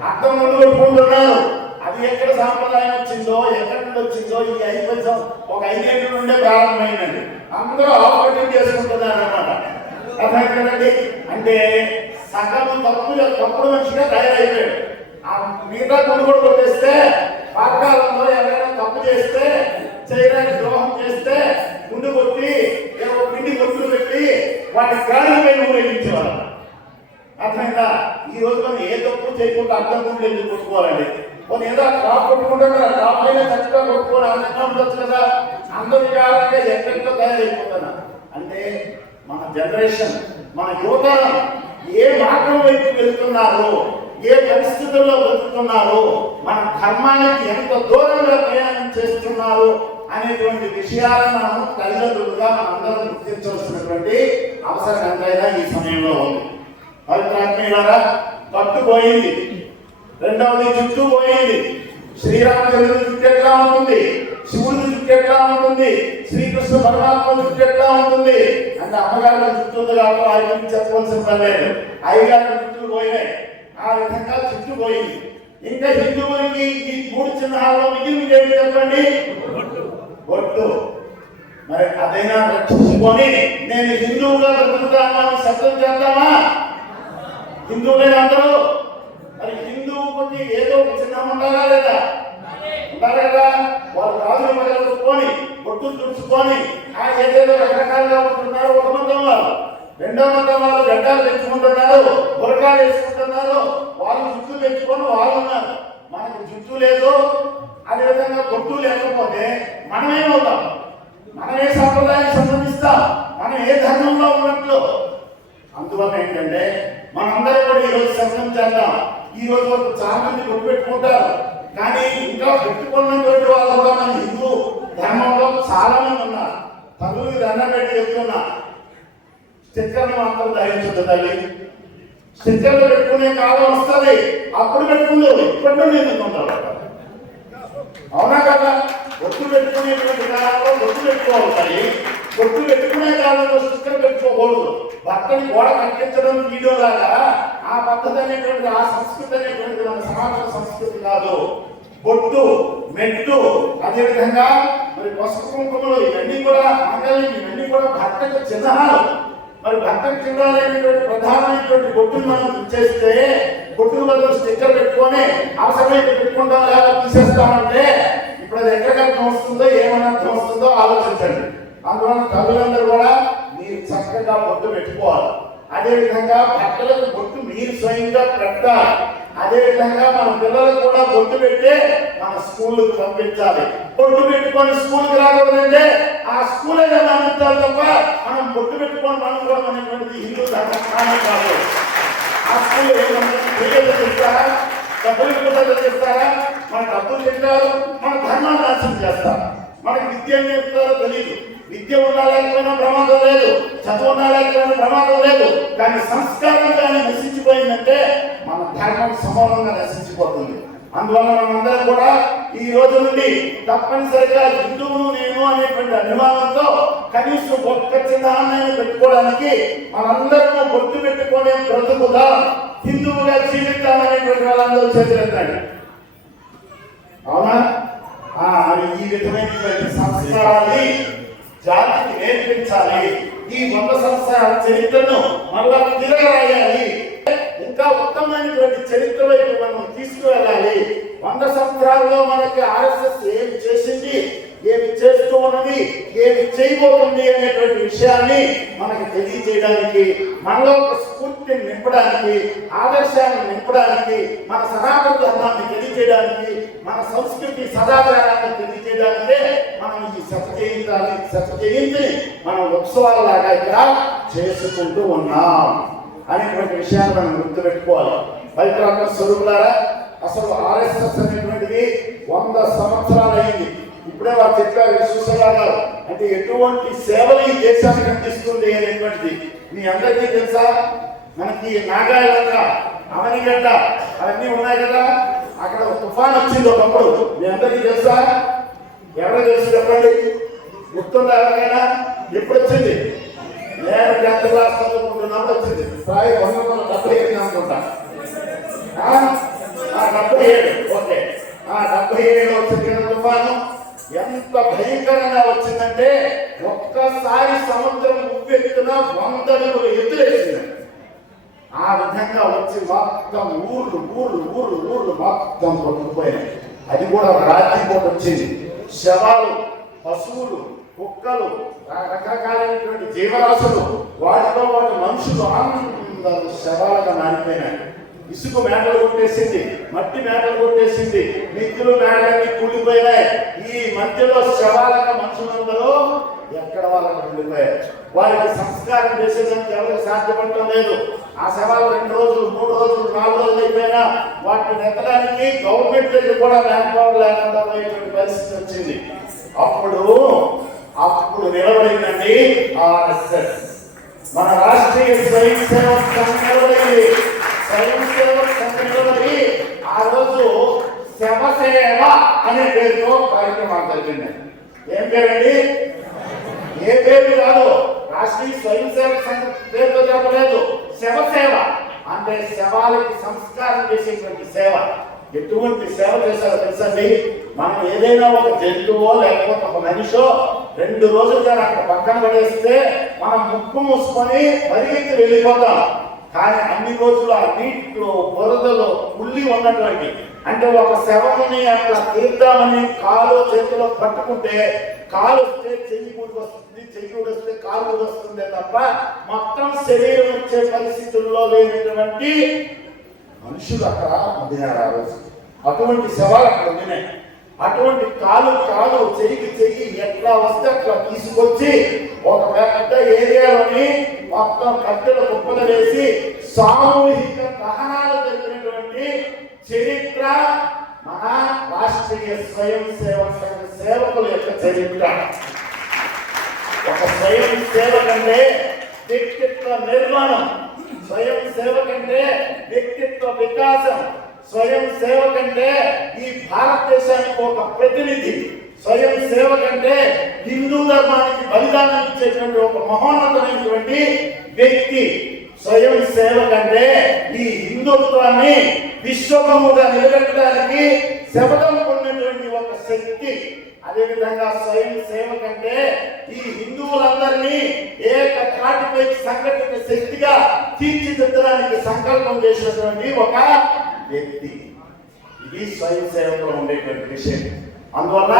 అర్థం ముందు కొట్టుకుంటున్నారు. అది ఎక్కడ సాంప్రదాయం వచ్చిందో, ఎక్కడి నుండి వచ్చిందో ఈ 5 ఏళ్ళ నుండే ప్రారంభమైందండి. అందరూ ఆపరేటింగ్ చేసుకుంటున్నారు అన్నమాట. అర్థం కదండి? అంటే సగం తప్పుడు మనిషిగా తయారైపోయాడు. ఆ మిగతా గుండు కూడా కొట్టేస్తే, పాతకాలంలో ఎవరైనా తప్పు చేస్తే, చేయడానికి ద్రోహం చేస్తే గుండు కొట్టి పిండి కొట్టులు పెట్టి వాటి గాలిపై ఊరేగించేవారు. అర్థమైందా? ఈ రోజు మనం ఏ తప్పు చేయకుండా అర్థం గుండు ఎందుకు కొట్టుకోవాలండి? కొన్ని ఏదో క్రాప్ కొట్టుకుంటారు కదా, క్రాప్ అయినా చక్కగా కొట్టుకోవాలి, అందంగా ఉండొచ్చు కదా. అందరూ విధాలుగా ఎక్కడితో తయారైపోతున్నారు. అంటే మన జనరేషన్, మన యువత ఏ మార్గం వైపు వెళ్తున్నారు, ఏ పరిస్థితుల్లో వెళ్తున్నారు, మన ధర్మానికి ఎంత దూరంగా ప్రయాణం చేస్తున్నారు అనేటువంటి విషయాలను మనం తల్లిదండ్రులుగా మనందరం గుర్తించవలసినటువంటి అవసరం ఎంతైనా ఈ సమయంలో ఉంది. పవిత్రాత్మీయులారా, కట్టు పోయింది. రెండవది జుట్టు పోయింది. శ్రీరామచంద్రుడి జుట్టు ఎట్లా ఉంటుంది, శివుడి జుట్టు ఎట్లా ఉంటుంది, శ్రీకృష్ణ పరమాత్మ జుట్టు ఎట్లా ఉంటుంది అంటే అమ్మగారి జుట్టు ఉంది కాబట్టి వారి గురించి చెప్పవలసిన పని లేదు. అయ్యగారి జుట్టులు పోయినాయి. ఆ విధంగా జుట్టు పోయింది. ఇంకా హిందువులకి ఈ 3 చిహ్నాల్లో మిగిలింది ఏంటి చెప్పండి? బొట్టు. మరి అదైనా రక్షించుకొని నేను హిందువుగా బ్రతుకుతాను శబ్దం చేద్దామా? హిందువులైన అందరూ మరి హిందువు హిందువుకి ఏదో ఒక చిహ్నం ఉండాలా లేదా? ఉండాలి కదా. వాళ్ళు రాజుల మొదలుకొని పొట్టు తుడుచుకొని ఏదేదో రకరకాలుగా ఉంటున్నారు. ఒక మతం వాళ్ళు, రెండో మతం వాళ్ళు గడ్డాలు పెంచుకుంటున్నారు, బురకాలు వేసుకుంటున్నారు, వాళ్ళు జుట్టు పెంచుకొని వాళ్ళు ఉన్నారు. మనకు జుట్టు లేదు, అదేవిధంగా పొట్టు లేకపోతే మనమేమవుతాం? మనమే సాంప్రదాయానికి సంబంధిస్తాం, మనం ఏ ధర్మంలో ఉన్నట్లు. అందువల్ల ఏంటంటే మనందరూ కూడా ఈరోజు సంఘం చేద్దాం. ఈ రోజు వరకు చాలా మంది పొట్టు పెట్టుకుంటారు, కానీ ఇంకా పెట్టుకున్నటువంటి వాళ్ళు కూడా మన హిందూ ధర్మంలో చాలా మంది ఉన్నారు. తల్లుకి దండం పెట్టి చెప్తున్నా, స్టిక్కర్లు మాత్రం ధరించదు తల్లి. స్టిక్కర్లు పెట్టుకునే కాలం వస్తుంది, అప్పుడు పెట్టుకుందాం. ఇప్పటి నుండి ఎందుకుంటారు? అవునా కదా? ఒట్టు పెట్టుకునేటువంటి కాలంలో ఒట్టు పెట్టుకోవాలి తల్లి. ఒట్టు పెట్టుకునే కాలంలో స్టిక్కర్ పెట్టుకోకూడదు. భర్తని గోడ కట్టించడం వీడియోలాగా ఆ పద్ధతి అనేటువంటి, ఆ సంస్కృతి అనేటువంటి మన సనాతన సంస్కృతి కాదు. బొట్టు, మెట్టు, అదేవిధంగా మరి పసుపు కుంకుమలు, ఇవన్నీ కూడా మంగళం, ఇవన్నీ కూడా భర్తకు చిహ్నాలు. మరి భర్తకు చిహ్నాలైనటువంటి ప్రధానమైనటువంటి బొట్టును మనం చేస్తే, బొట్టుల బదులు స్టిక్కర్ పెట్టుకొని అవసరమైతే పెట్టుకుంటాం లేదా తీసేస్తామంటే ఇప్పుడు అది ఎక్కడికి అర్థం వస్తుందో, ఏమని అర్థం వస్తుందో ఆలోచించండి. అందువల్ల తల్లులందరూ కూడా మీరు చక్కగా బొట్టు పెట్టుకోవాలి. అదేవిధంగా భర్తలకు బొట్టు మీరు స్వయంగా పెట్టాలి. అదేవిధంగా మన పిల్లలకు కూడా బొట్టు పెట్టి మన స్కూళ్ళకు పంపించాలి. బొట్టు పెట్టుకొని స్కూల్కి రాకూడదంటే ఆ స్కూల్ ఏదైనా అందించాలి తప్ప మనం బొట్టు పెట్టుకొని మనం కూడా అనేటువంటిది హిందూ ధర్మం కాదు. ఆ స్కూల్ ఏమైనా చెప్తారా? డబ్బులు చెప్తారా? మన డబ్బులు తింటారు, మన ధర్మాన్ని నాశనం చేస్తారు. మనకి విద్య నేర్పుతారో తెలియదు. విద్య ఉండాలనుకున్న ప్రమాదం లేదు, చదువు ఉండాలనుకున్న ప్రమాదం లేదు, కానీ సంస్కారం కానీ నశించిపోయిందంటే మన ధర్మం సమూలంగా నశించిపోతుంది. అందువల్ల మనందరం కూడా ఈ రోజు నుండి తప్పనిసరిగా హిందువును నేను అనేటువంటి అభిమానంతో కనీసం ఒక్క చిహ్నాన్ని పెట్టుకోవడానికి మనందరూ బొట్టు పెట్టుకునే బ్రతుకుదా, హిందువుగా జీవితామనేటువంటి వాళ్ళందరూ చేతులెత్తండి. అవునా? ఈ విధమైనటువంటి సంస్కారాన్ని జాతికి నేర్పించాలి. ఈ 100 సంవత్సరాల చరిత్రను మళ్ళా తిరగరాయాలి. ఇంకా ఉత్తమమైనటువంటి చరిత్ర వైపు మనం తీసుకువెళ్ళాలి. 100 సంవత్సరాల్లో మనకి ఆర్ఎస్ఎస్ ఏమి చేసింది, ఏమి చేస్తూ ఉన్నది, ఏమి చేయబోతుంది అనేటువంటి విషయాన్ని మనకి తెలియజేయడానికి, మనలో ఒక స్ఫూర్తిని నింపడానికి, ఆదర్శాలను నింపడానికి, మన సనాతన ధర్మాన్ని తెలియజేయడానికి, మన సంస్కృతి సదాచారాన్ని తెలియజేయడానికే మనం ఈ శత జయంతిని మనం ఉత్సవాలలాగా ఇక్కడ చేసుకుంటూ ఉన్నాం అనేటువంటి విషయాన్ని మనం గుర్తుపెట్టుకోవాలి. పవిత్రాత్మ స్వరూపులారా, అసలు ఆర్ఎస్ఎస్ అనేటువంటిది 100 సంవత్సరాలు అయింది. ఇప్పుడే వారు చెప్పారు, విశ్వేశ్వరరావు గారు, అంటే ఎటువంటి సేవలు ఈ దేశానికి అందిస్తుంది అనేటువంటిది మీ అందరికీ తెలుసా? మనకి నాగాలంక, అవనిగడ్డ అవన్నీ ఉన్నాయి కదా. అక్కడ తుఫాన్ వచ్చింది ఒకప్పుడు, మీ అందరికీ తెలుసా? ఎవరు తెలుసు చెప్పండి, గుర్తుందా ఎవరికైనా? ఎప్పుడు వచ్చింది? నేను 10th క్లాస్ చదువుకుంటున్నప్పుడు వచ్చింది. ప్రాయ 1977 అనుకుంటా. 77, ఓకే. 77 వచ్చింది కదా తుఫాను. ఎంత భయంకరంగా వచ్చిందంటే ఒక్కసారి సముద్రం ఉవ్వెత్తున 100 అడుగులు ఎత్తులేసింది. ఆ విధంగా వచ్చి మొత్తం ఊర్లు మొత్తం కొట్టుకుపోయినాయి. అది కూడా రాత్రి పూట వచ్చింది. శవాలు, పశువులు, కుక్కలు, రకరకాలైనటువంటి జీవరాశులు, వాటితో పాటు మనుషులు అందరూ శవాలుగా మారిపోయినాయి. ఇసుక మేటలు కొట్టేసింది, మట్టి మేటలు కొట్టేసింది, నిధులు మేటలన్నీ కూలిపోయినాయి. ఈ మధ్యలో శవాలుగా మనుషులందరూ ఎక్కడ వాళ్ళకి ఉండిపోయారు. వారికి సంస్కారం చేసేదానికి ఎవరికి సాధ్యపడటం లేదు. ఆ శవాలు 2 రోజులు, 3 రోజులు, 4 రోజులు అయిపోయినా వాటిని ఎత్తడానికి గవర్నమెంట్ దగ్గర కూడా ల్యాండ్ పవర్ లేకుండా పోయేటువంటి పరిస్థితి వచ్చింది. అప్పుడు నిలబడిందండి ఆర్ఎస్ఎస్. మన రాష్ట్రీయ స్వయం సేవక్ సంఘం నిలబడింది. స్వయం సేవక్ సంఘం నిలబడి ఆ రోజు శవసేవ అనే పేరుతో కార్యక్రమాలు జరిగింది. ఏం పేరండి? ఏ పేరు కాదు, రాష్ట్రీయ స్వయం సేవక్ సంఘం పేరుతో చెప్పలేదు. శవసేవ అంటే శవాలకి సంస్కారం చేసేటువంటి సేవ. ఎటువంటి సేవ చేశారో తెలుసండి? మనం ఏదైనా ఒక జంతువో లేకపోతే ఒక మనిషో 2 రోజులుగా అక్కడ పక్కన పడేస్తే మనం ముక్కు మూసుకొని పరిగెత్తి వెళ్ళిపోతాం. కానీ అన్ని రోజులు ఆ నీటిలో బురదలో ఉల్లి ఉన్నటువంటి అంటే ఒక శవముని అట్లా తీద్దామని కాలు చేతిలో పట్టుకుంటే కాలు వస్తే చెయ్యి కూడా వస్తుంది, చెయ్యి కూడా వస్తే కాలు కూడా వస్తుందే తప్ప మొత్తం శరీరం వచ్చే పరిస్థితుల్లో లేనటువంటి మనుషులు అక్కడ ఉండినారు ఆ రోజు. అటువంటి శవాలు అక్కడ ఉండినాయి. అటువంటి కాలు చెయ్యి ఎట్లా వస్తే అట్లా తీసుకొచ్చి ఒక పెద్ద ఏరియాలోని మొత్తం కట్టెల కుప్పలు వేసి సామూహిక దహనాలు జరిగినటువంటి చరిత్ర మన రాష్ట్రీయ స్వయం సేవక సంఘ సేవకుల యొక్క చరిత్ర. ఒక స్వయం సేవక అంటే వ్యక్తిత్వ నిర్మాణం, స్వయం సేవక అంటే వ్యక్తిత్వ వికాసం, స్వయం సేవక అంటే ఈ భారతదేశానికి ఒక ప్రతినిధి, స్వయం సేవక అంటే హిందూ ధర్మానికి బలిదానం ఇచ్చేటువంటి ఒక మహోన్నతమైనటువంటి వ్యక్తి. స్వయం సేవక అంటే ఈ హిందుత్వాన్ని విశ్వగురువుగా నిలబెట్టడానికి శపథం పొందినటువంటి ఒక శక్తి. అదేవిధంగా స్వయం సేవక అంటే ఈ హిందువులందరినీ ఏక తాటిపై సంఘటిత శక్తిగా తీర్చిదిద్దడానికి సంకల్పం చేసినటువంటి ఒక వ్యక్తి. ఇది స్వయం సేవకులు ఉండేటువంటి విషయం. అందువల్ల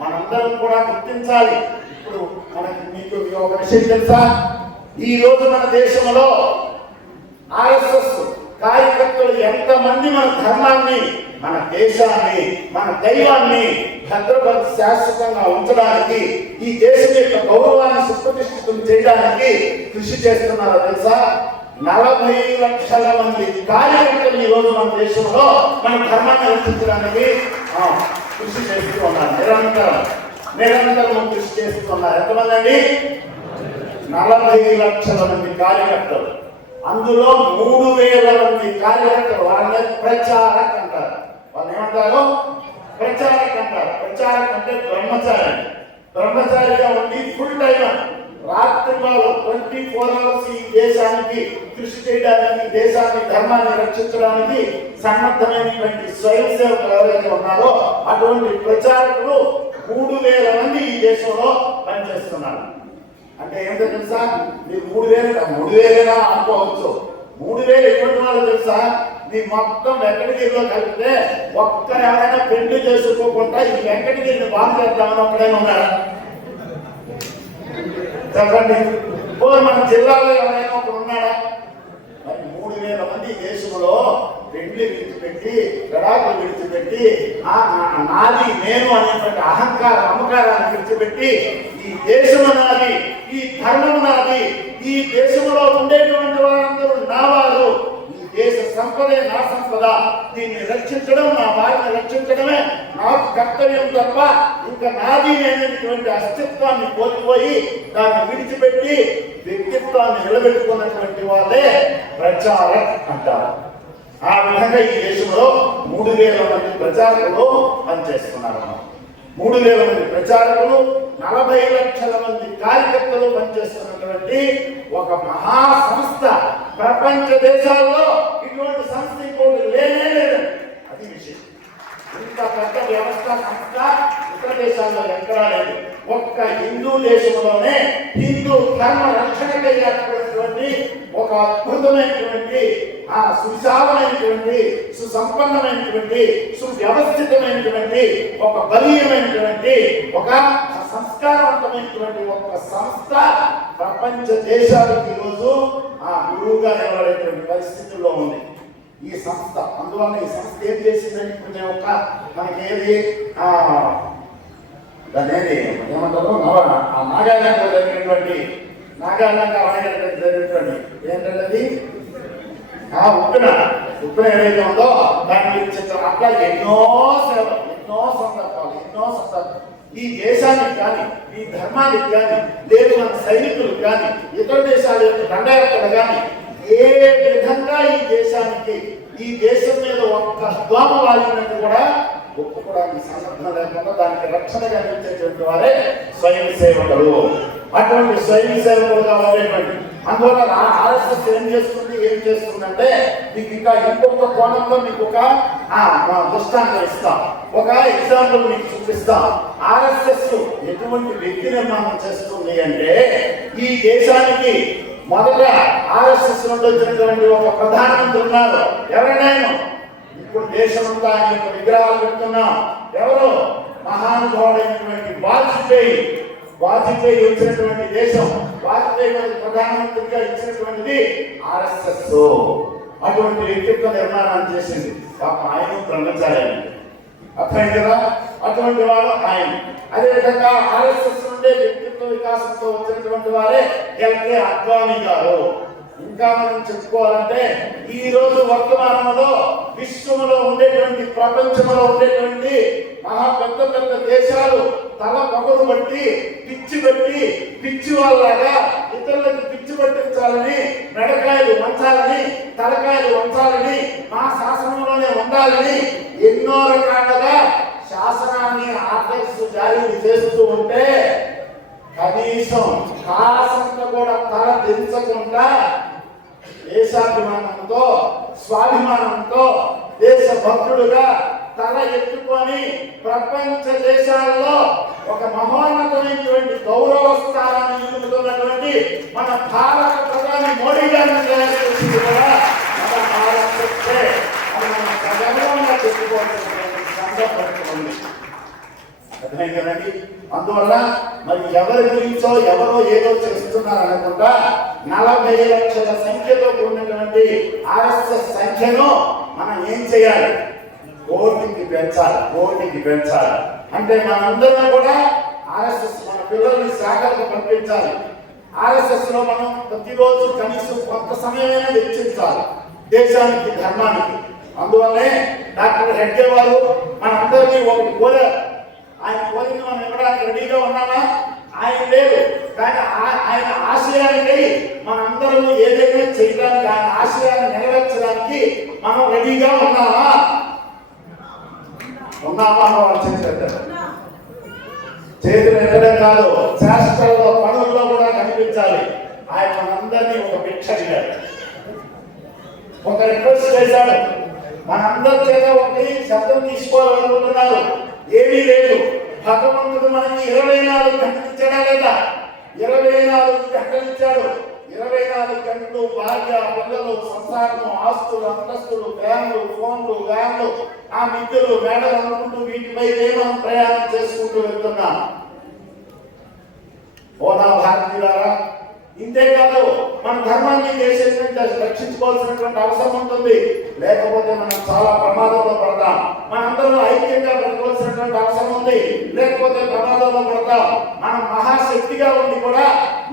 మనందరం కూడా గుర్తించాలి. ఇప్పుడు మీకు ఒక విషయం తెలుసా, ఈ రోజు మన దేశంలో RSS కార్యకర్తలు ఎంతమంది మన ధర్మాన్ని, మన దేశాన్ని, మన దైవాన్ని భద్రపరిచి శాశ్వతంగా ఉంచడానికి, ఈ దేశం యొక్క గౌరవాన్ని సుప్రతిష్ఠితం చేయడానికి కృషి చేస్తున్నారో తెలుసా? 40 లక్షల మంది కార్యకర్తలు ఈ రోజు మన దేశంలో మన ధర్మాన్ని రక్షించడానికి కృషి చేస్తూ ఉన్నారు. నిరంతరం కృషి చేస్తూ ఉన్నారు. ఎంతమంది అండి? 40 లక్షల మంది కార్యకర్తలు. అందులో 3000 మంది కార్యకర్తలు వాళ్ళని ప్రచారక్ అంటారు. వాళ్ళు ఏమంటారు? ప్రచారక్ అంటారు. ప్రచారక్ అంటే బ్రహ్మచారిగా ఉండి ఫుల్ టైమర్ రాత్రి 24 అవర్స్ ఈ దేశానికి కృషి చేయడానికి, దేశాన్ని ధర్మాన్ని రక్షించడానికి సన్నద్ధమైనటువంటి స్వయం సేవకులు ఎవరైతే ఉన్నారో అటువంటి ప్రచారకులు 3000 మంది ఈ దేశంలో పనిచేస్తున్నారు. అంటే ఏమిటో తెలుసా? మీరు 3000 అనుకోవచ్చు. 3000 ఎటువంటి వాళ్ళు తెలుసా? మీ మొత్తం వెంకటగిరిలో కలిపితే ఒక్కరు ఎవరైనా పెళ్లి చేసుకోకుండా ఈ వెంకటగిరిని బాగు చేద్దామని ఒక్కడైనా ఉన్నారా? చెప్పండి. మన జిల్లాలో ఎవరైనా ఒకరు ఉన్నాడా? 3000 మంది దేశంలో పెళ్లి విడిచిపెట్టి, గడాకులు విడిచిపెట్టి, నాది నేను అనేటువంటి అహంకారాన్ని విడిచిపెట్టి ఈ దేశము నాది, ఈ ధర్మము నాది, ఈ దేశంలో ఉండేటువంటి వారందరూ నా వారు, ఈ దేశ సంపదే నా సంపద, దీన్ని రక్షించడం, నా వారిని రక్షించడమే నాకు కర్తవ్యం తప్ప ఇంకా నాది అనేటువంటి అస్తిత్వాన్ని కోల్పోయి దాన్ని విడిచిపెట్టి వ్యక్తిత్వాన్ని నిలబెట్టుకున్నటువంటి వాళ్ళే ప్రచారక్ అంటారు. ఆ విధంగా ఈ దేశంలో 3000 మంది ప్రచారకులు పనిచేస్తున్నారు. 3000 మంది ప్రచారకులు, 40 లక్షల మంది కార్యకర్తలు పనిచేస్తున్నటువంటి ఒక మహా సంస్థ. ప్రపంచ దేశాల్లో ఇటువంటి సంస్థ ఇంకోటి లేనే లేదు. అది విషయం. ఇంత పెద్ద వ్యవస్థ సంస్థ ఇతర దేశాల్లో ఎక్కడా లేదు. ఒక్క హిందూ దేశంలోనే హిందూ ధర్మ రక్షణకై ఏర్పడినటువంటి ఒక అద్భుతమైనటువంటి, సువిశాలమైనటువంటి, సుసంపన్నమైనటువంటి, సువ్యవస్థితమైనటువంటి, ఒక బలీయమైనటువంటి, ఒక సంస్కారవంతమైనటువంటి ఒక సంస్థ ప్రపంచ దేశాలకు ఈరోజు గురువుగా నిలబడేటువంటి పరిస్థితుల్లో ఉంది ఈ సంస్థ. అందువల్ల ఈ సంస్థ ఏం చేసిందని ఇప్పుడు నేను మనకి ఏది దాన్ని ఏమంటారు, నాగాలాండ్లో జరిగినటువంటి ఏంటంటే ఉప్పెన ఏదైతే ఉందో దాని గురించి అట్లా ఎన్నో సందర్భాలు ఈ దేశానికి కానీ, ఈ ధర్మానికి కానీ, లేదు మన సైనికులకు కానీ, ఇతర దేశాల యొక్క దండయాత్రలు కానీ ఏ విధంగా ఈ దేశానికి, ఈ దేశం మీద ఒక్క దోమ వాలినట్టు కూడా ఒప్పుకోవడానికి సందర్భం లేకుండా దానికి రక్షణ కల్పించేటువంటి వారే స్వయం సేవకులు. అటువంటి స్వయం సేవకులుగా ఉండేటువంటి అందువల్ల RSS ఏం చేస్తుందంటే మీకు ఇంకా ఇంకొక కోణంలో మీకు ఒక దృష్టాంతం ఇస్తాం, ఒక ఎగ్జాంపుల్ మీకు చూపిస్తాం. RSS ఎటువంటి వ్యక్తి నిర్మాణం చేస్తుంది అంటే ఈ దేశానికి మొదట ఆర్ఎస్ఎస్ నుండి వచ్చినటువంటి ఒక ప్రధానమంత్రి ఉన్నారు. ఎవరైనా ఇప్పుడు దేశమంతా ఆయన యొక్క విగ్రహాలు పెడుతున్నాం. ఎవరు? మహానుభావుడైనటువంటి వాజ్పేయి వచ్చినటువంటి దేశం. వాజ్పేయి ప్రధానమంత్రిగా ఇచ్చినటువంటిది ఆర్ఎస్ఎస్. అటువంటి వ్యక్తిత్వ నిర్మాణం చేసింది. ఆయన బ్రహ్మచారి అర్థమైంది కదా. అటువంటి వాడు ఆయన. అదేవిధంగా ఆర్ఎస్ఎస్ నుండే వ్యక్తిత్వ వికాసంతో వచ్చినటువంటి వారే ఎల్కే అద్వానీ గారు. ఇంకా మనం చెప్పుకోవాలంటే ఈ రోజు వర్తమానంలో విశ్వంలో ఉండేటువంటి ప్రపంచంలో ఉండేటువంటి మహా పెద్ద పెద్ద దేశాలు తల పగులు బట్టి పిచ్చి వాళ్ళలాగా ఇతరులకు పిచ్చి పట్టించాలని, మెడకాయలు వంచాలని, తలకాయలు వంచాలని, మా శాసనంలోనే ఉండాలని ఎన్నో రకాలుగా శాసనాన్ని ఆర్డర్స్ జారీ చేస్తూ ఉంటే కనీసం కాసంత కూడా తల దించకుండా దేశాభిమానంతో, స్వాభిమానంతో, దేశభక్తుడుగా తల ఎత్తుకొని ప్రపంచ దేశాల్లో ఒక మహోన్నతమైనటువంటి గౌరవ స్థానాన్ని నిలుపుతున్నటువంటి మన భారత ప్రధాని మోడీ గారిని తయారు చేసింది కూడా మన భారతదేశే. అది మన గర్వంగా చెప్పుకోవాల్సినటువంటి సందర్భం ఉంది. అర్థమైంది కదండి. అందువల్ల మరి ఎవరి గురించో ఎవరో ఏదో చేస్తున్నారు అనుకుంటా 40 లక్షల సంఖ్యతో కూడినటువంటి ఆర్ఎస్ఎస్ సంఖ్యను మనం ఏం చేయాలి? కోటికి పెంచాలి. అంటే మనందరం కూడా ఆర్ఎస్ఎస్ మన పిల్లల్ని శాఖలకు పంపించాలి. ఆర్ఎస్ఎస్ లో మనం ప్రతిరోజు కనీసం కొంత సమయమైనా వెచ్చించాలి దేశానికి, ధర్మానికి. అందువల్లే డాక్టర్ హెడ్గే వారు మనందరినీ ఒకటి కోరారు. ఆయన కోరిక మనం ఇవ్వడానికి రెడీగా ఉన్నామా? ఆయన లేదు, కానీ ఆయన ఆశయానికి మనందరం ఏదైనా చేయడానికి, ఆయన ఆశయాన్ని నెరవేర్చడానికి మనం రెడీగా ఉన్నామా వాళ్ళు చేస్తారు. చేతులు ఎక్కడం కాదు, శాస్త్రంలో పనుల్లో కూడా కనిపించాలి. ఆయన మనందరినీ ఒక భిక్ష అడిగాడు, ఒక రిక్వెస్ట్ చేశాడు. మనందరి చేత ఒకటి శబ్దం తీసుకోవాలనుకుంటున్నారు. ఏమీ లేదు. భగవంతుడు మనకి 24 గంటలు ఇచ్చాడా లేదా? 24 గంటలు ఇచ్చాడు. 24 గంటలు భార్య, పిల్లలు, సంసారం, ఆస్తులు, అంతస్తులు, ఫ్యాన్లు, ఫోన్లు, వ్యాన్లు, ఆ మిత్రులు, మేడలు అనుకుంటూ వీటిపై మనం ప్రయాణం చేసుకుంటూ వెళ్తున్నాం. ఓనా భారతీయులారా, ఇంతేకాదు మన ధర్మాన్ని దేశాన్ని రక్షించుకోవాల్సినటువంటి అవసరం ఉంటుంది. లేకపోతే మనం చాలా ప్రమాదంలో పడతాం. మనందరం ఐక్యంగా బ్రతకవలసినటువంటి అవసరం ఉంది. లేకపోతే ప్రమాదంలో పడతాం. మనం మహాశక్తిగా ఉండి కూడా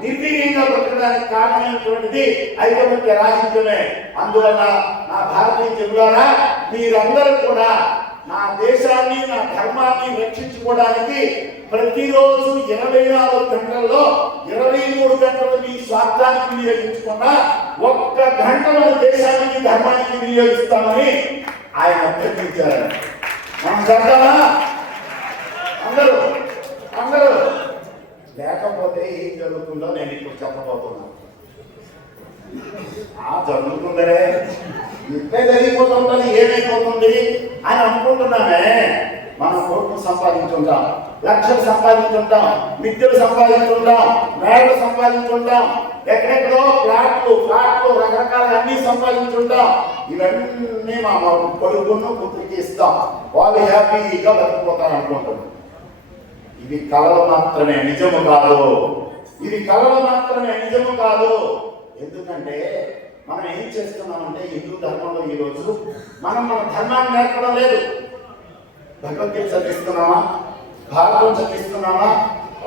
నిర్వీర్యంగా బ్రతకడానికి కారణమైనటువంటిది ఐకమత్య రాహిత్యమే. అందువల్ల నా భారతీయ జనులారా, మీరందరూ కూడా నా దేశాన్ని, నా ధర్మాన్ని రక్షించుకోవడానికి ప్రతిరోజు 24 గంటల్లో 23 గంటలు మీ స్వార్థానికి వినియోగించుకున్నా 1 గంట మన దేశానికి, ధర్మానికి వినియోగిస్తామని ఆయన అభ్యర్థించారు. మనం చేద్దామా? అందరూ లేకపోతే ఏం జరుగుతుందో నేను ఇప్పుడు చెప్పబోతున్నాను. జరుగుతుందరే, ఇట్లే జరిగిపోతుంటుంది, ఏమైపోతుంది అని అనుకుంటున్నామే. మనం కోట్లు సంపాదించుంటాం, లక్షలు సంపాదించుంటాం, మిద్దెలు సంపాదించుంటాం, మేడలు సంపాదించుంటాం, ఎక్కడెక్కడో ఫ్లాట్లు రకరకాల అన్ని సంపాదించుంటాం. ఇవన్నీ మా కొడుకును కూతురికి ఇస్తాం, వాళ్ళు హ్యాపీగా బతికిపోతారు అనుకుంటున్నాం. ఇవి కళలు మాత్రమే, నిజము కాదు. ఎందుకంటే మనం ఏం చేస్తున్నామంటే హిందూ ధర్మంలో ఈరోజు మనం మన ధర్మాన్ని నేర్పడం లేదు. భగవద్గీత చదివిస్తున్నామా, భారతం చదివిస్తున్నామా,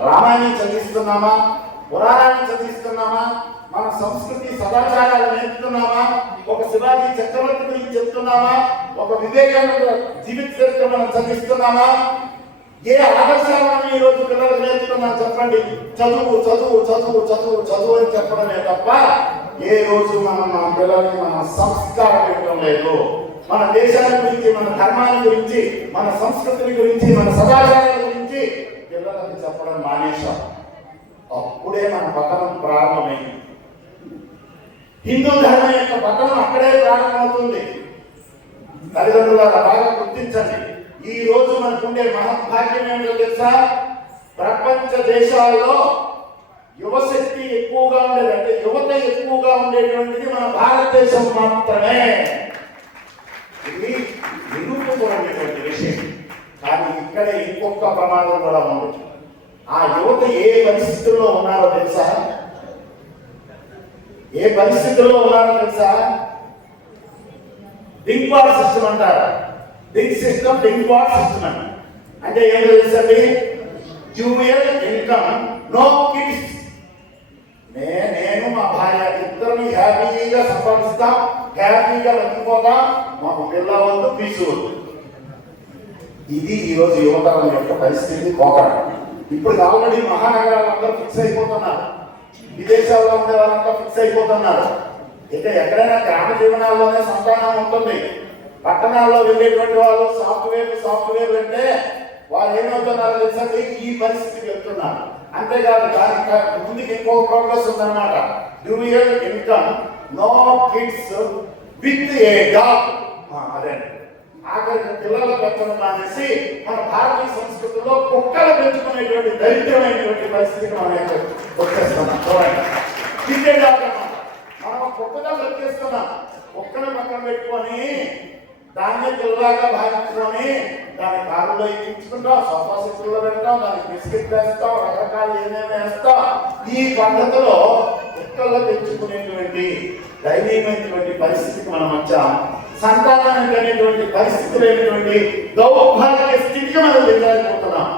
రామాయణం చదివిస్తున్నామా, పురాణాన్ని చదివిస్తున్నామా, మన సంస్కృతి సదాచారాలు నేర్పుతున్నామా, ఒక శివాజీ చక్రవర్తి గురించి చెప్తున్నామా, ఒక వివేకానంద జీవిత చరిత్ర మనం చదివిస్తున్నామా? ఏ ఆదర్శాలను ఈ రోజు పిల్లలు నేర్చుకున్నాం చెప్పండి? చదువు అని చెప్పడమే తప్ప ఏ రోజు మనం మన పిల్లలకి మన సంస్కారం ఇవ్వడం లేదు. మన దేశాన్ని గురించి, మన ధర్మాన్ని గురించి, మన సంస్కృతిని గురించి, మన సదాచారాల గురించి పిల్లలకు చెప్పడం మానేశాం. అప్పుడే మన పతనం ప్రారంభమైంది. హిందూ ధర్మం యొక్క పతనం అక్కడే ప్రారంభమవుతుంది. తల్లిదండ్రులారా బాగా గుర్తించండి. ఈ రోజు మనకుండే మహద్భాగ్యం ఏంటో తెలుసా? ప్రపంచ దేశాల్లో యువశక్తి ఎక్కువగా ఉండేది, అంటే యువత ఎక్కువగా ఉండేటువంటిది మన భారతదేశం మాత్రమే. ఇది నిరూపించబడినటువంటి విషయం. కానీ ఇక్కడ ఇంకొక ప్రమాదం కూడా ఉంది. ఆ యువత ఏ పరిస్థితుల్లో ఉన్నారో తెలుసా? ఏ పరిస్థితుల్లో ఉన్నారో తెలుసా? డింక్ బార్ సిస్టమ్ అంటారు. DINK system, DINK bar system అంటే ఏంటో తెలుసండి? Dual income, no kids. నేను మా భార్య ఇద్దరిని హ్యాపీగా సంపాదిస్తాం, హ్యాపీగా బతికిపోతాం, మాకు పిల్ల వద్దు, ఫీజు వద్దు. ఇది ఈరోజు యువతరం యొక్క పరిస్థితి. పోకడం ఇప్పుడు ఆల్రెడీ మహానగరాలంతా ఫిక్స్ అయిపోతున్నారు, విదేశాల్లో ఉండే వాళ్ళంతా ఫిక్స్ అయిపోతున్నారు. ఇక ఎక్కడైనా గ్రామ జీవనాల్లోనే సంతానం ఉంటుంది. పట్టణాల్లో వెళ్ళేటువంటి వాళ్ళు సాఫ్ట్వేర్ అంటే వాళ్ళు ఏమవుతున్నారో తెలుసండి? ఈ పరిస్థితికి వెళ్తున్నారు. అంతేకాదు దానికి ముందుకు ఇంకో ప్రోగ్రెస్ ఉందన్నమాట. Dual income, no kids with a job. అదే ఆఖరికి పిల్లల పెంచడం మానేసి మన భారతీయ సంస్కృతిలో కుక్కలు పెంచుకునేటువంటి దరిద్రమైనటువంటి పరిస్థితికి మనం వచ్చేస్తున్నాం. చూడండి, ఇదే కాకుండా మనం కుక్కగా వచ్చేస్తున్నాం. కుక్కను పక్కన పెట్టుకొని దాన్ని పిల్లలాగా భావించుకొని దాని కారులో ఎక్కించుకుంటాం, సోఫా సెట్లో పెడతాం, దానికి బిస్కెట్ వేస్తాం, రకరకాలు ఏమేమి వేస్తాం. ఈ పద్ధతిలో కుక్కల్లో పెంచుకునేటువంటి దైనీయమైనటువంటి పరిస్థితికి మనం వచ్చాం. సంతానానికి అనేటువంటి పరిస్థితి లేనటువంటి దౌర్భాగ్య స్థితికి మనం దిగజారిపోతున్నాం.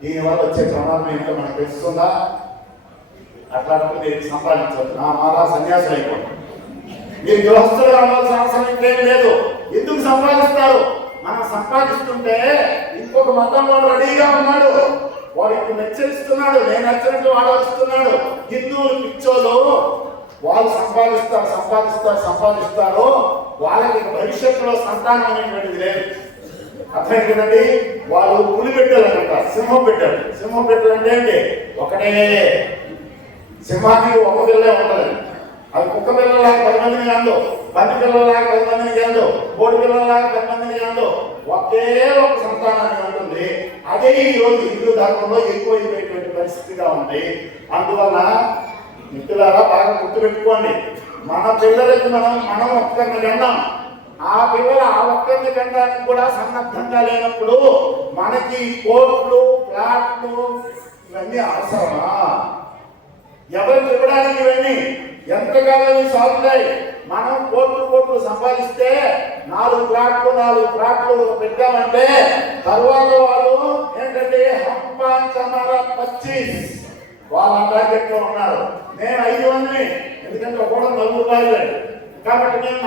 దీనివల్ల వచ్చే ప్రమాదం ఏంటో మనకు తెలుస్తుందా? అట్లాంటి మీరు సంపాదించవచ్చు. మాలా సన్యాసం అయిపోతుంది. మీరు గృహస్థులు కావాల్సిన అవసరం ఇంకేం లేదు. ఎందుకు సంపాదిస్తారు? మనం సంపాదిస్తుంటే ఇంకొక మతంలో రెడీగా ఉన్నాడు, వాడు ఇప్పుడు హెచ్చరిస్తున్నాడు, నేను నచ్చినట్టు వాడు వస్తున్నాడు. హిందువులు పిచ్చోలు, వాళ్ళు సంపాదిస్తారు. వాళ్ళకి భవిష్యత్తులో సంతానం అనేటువంటిది లేదు. అర్థమైంది కదండి? వాళ్ళు పులి బిడ్డలు అంటారు, సింహం బిడ్డలు అంటే ఏంటి? ఒకటే సింహానికి ఒక పిల్లే ఉంటుంది. అది కుక్క పిల్లలాగా 10 మందిని కాదు, పంది పిల్లలాగా 10 మందిని కాదు, కోడి పిల్లలాగా 10 మందిని కాదు, ఒకే ఒక సంతానాన్ని ఉంటుంది. అదే ఈ రోజు హిందూ ధర్మంలో ఎక్కువైపోయేటువంటి పరిస్థితిగా ఉంది. అందువల్ల మిత్రులారా బాగా గుర్తుపెట్టుకోండి, మన పిల్లలకి మనం ఒక్కరిని కన్నాం. ఆ పిల్లలు ఆ ఒక్కరిని కనడానికి కూడా సన్నద్ధంగా లేనప్పుడు మనకి కోట్లు, ఫ్లాట్లు ఇవన్నీ అవసరమా? ఎవరికి ఇవ్వడానికి ఇవన్నీ ఎంతకాలం సాగుతాయి? మనం కోట్లు సంపాదిస్తే 4 ఫ్లాట్లు పెట్టామంటే తర్వాత వాళ్ళు ఏంటంటే 25 వాళ్ళ టార్గెట్ లో ఉన్నారు. నేను 5 మందిని, ఎందుకంటే ఒకడు 4 రూపాయలు కాబట్టి మేము